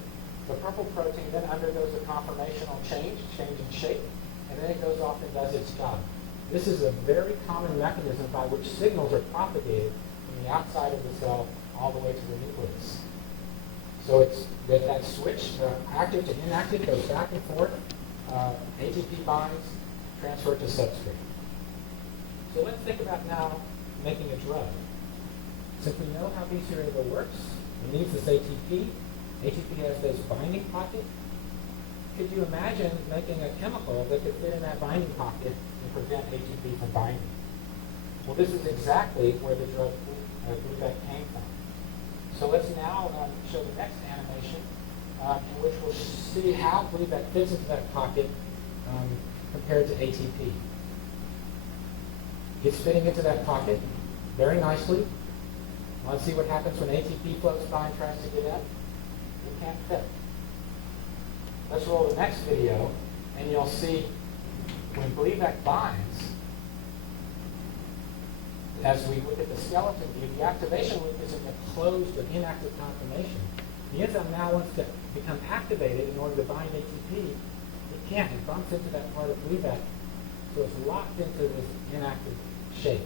The purple protein then undergoes a conformational change in shape, and then it goes off and does its job. This is a very common mechanism by which signals are propagated from the outside of the cell all the way to the nucleus. So it's that switch, active to inactive, goes back and forth. ATP binds, transferred to substrate. So let's think about now making a drug. Since we know how B-cerebral works, it needs this ATP. ATP has this binding pocket. Could you imagine making a chemical that could fit in that binding pocket and prevent ATP from binding? Well, this is exactly where the drug Gleevec came from. So let's now show the next animation, in which we'll see how Gleevec fits into that pocket compared to ATP. It's fitting into that pocket very nicely. Let's see what happens when ATP floats by and tries to get up. It can't fit. Let's roll the next video, and you'll see when Gleevec binds, as we look at the skeleton view, the activation loop isn't a closed but inactive conformation. The enzyme now wants to become activated in order to bind ATP. It can't. It bumps into that part of Gleevec, so it's locked into this inactive shape.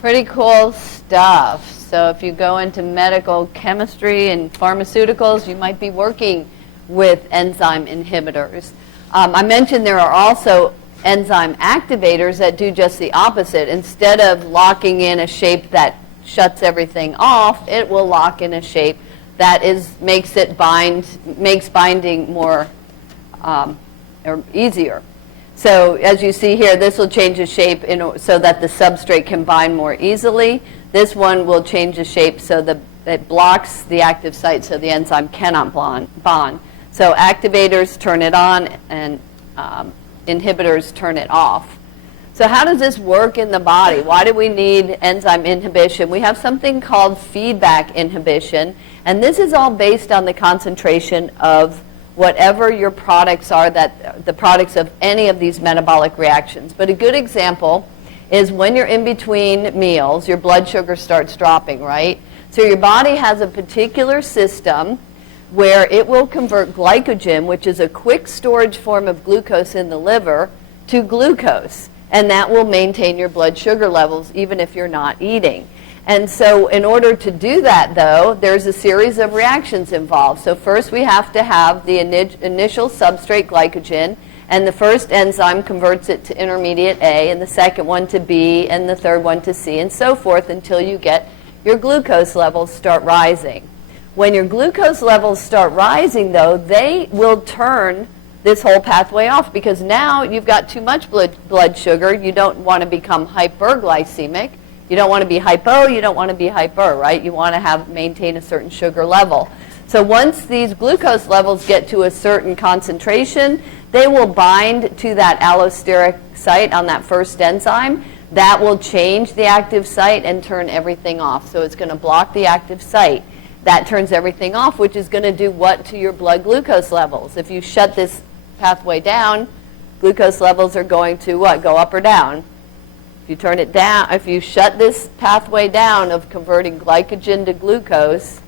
Pretty cool stuff. So if you go into medical chemistry and pharmaceuticals, you might be working with enzyme inhibitors. I mentioned there are also enzyme activators that do just the opposite. Instead of locking in a shape that shuts everything off, it will lock in a shape that makes binding more or easier. So as you see here, this will change the shape so that the substrate can bind more easily. This one will change the shape so that it blocks the active site so the enzyme cannot bond. So activators turn it on and inhibitors turn it off. So how does this work in the body? Why do we need enzyme inhibition? We have something called feedback inhibition, and this is all based on the concentration of whatever your products are, the products of any of these metabolic reactions. But a good example is when you're in between meals, your blood sugar starts dropping, right? So your body has a particular system where it will convert glycogen, which is a quick storage form of glucose in the liver, to glucose. And that will maintain your blood sugar levels even if you're not eating. And so in order to do that, though, there's a series of reactions involved. So first we have to have the initial substrate glycogen, and the first enzyme converts it to intermediate A, and the second one to B, and the third one to C, and so forth until you get your glucose levels start rising. When your glucose levels start rising, though, they will turn this whole pathway off because now you've got too much blood sugar. You don't want to become hyperglycemic. You don't want to be hypo, you don't want to be hyper, right? You want to maintain a certain sugar level. So once these glucose levels get to a certain concentration, they will bind to that allosteric site on that first enzyme. That will change the active site and turn everything off. So it's going to block the active site. That turns everything off, which is going to do what to your blood glucose levels? If you shut this pathway down, glucose levels are going to what? Go up or down? If you turn it down, if you shut this pathway down of converting glycogen to glucose,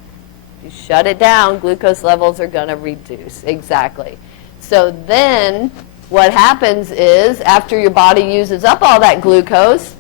if you shut it down, glucose levels are going to reduce. Exactly. So then what happens is after your body uses up all that glucose,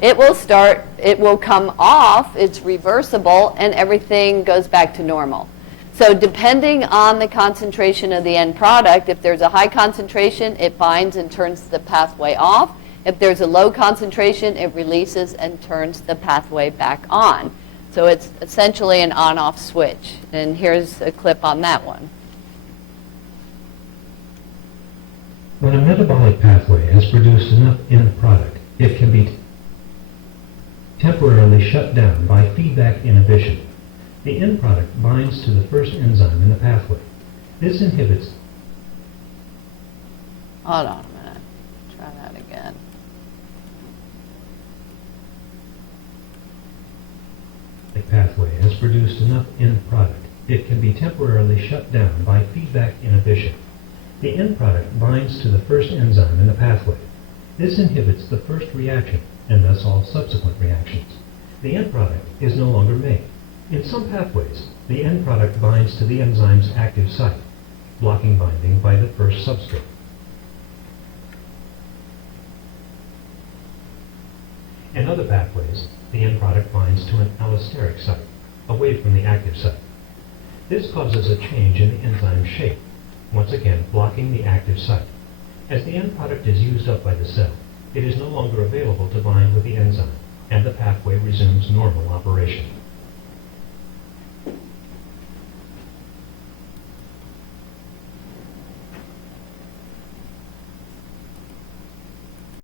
it will come off, it's reversible, and everything goes back to normal. So depending on the concentration of the end product, if there's a high concentration, it binds and turns the pathway off. If there's a low concentration, it releases and turns the pathway back on. So it's essentially an on-off switch. And here's a clip on that one. When a metabolic pathway has produced enough end product, it can be temporarily shut down by feedback inhibition. The end product binds to the first enzyme in the pathway. This inhibits. Hold on a minute. Try that again. The pathway has produced enough end product. It can be temporarily shut down by feedback inhibition. The end product binds to the first enzyme in the pathway. This inhibits the first reaction and thus all subsequent reactions. The end product is no longer made. In some pathways, the end product binds to the enzyme's active site, blocking binding by the first substrate. In other pathways, the end product binds to an allosteric site, away from the active site. This causes a change in the enzyme shape, once again blocking the active site. As the end product is used up by the cell, it is no longer available to bind with the enzyme, and the pathway resumes normal operation.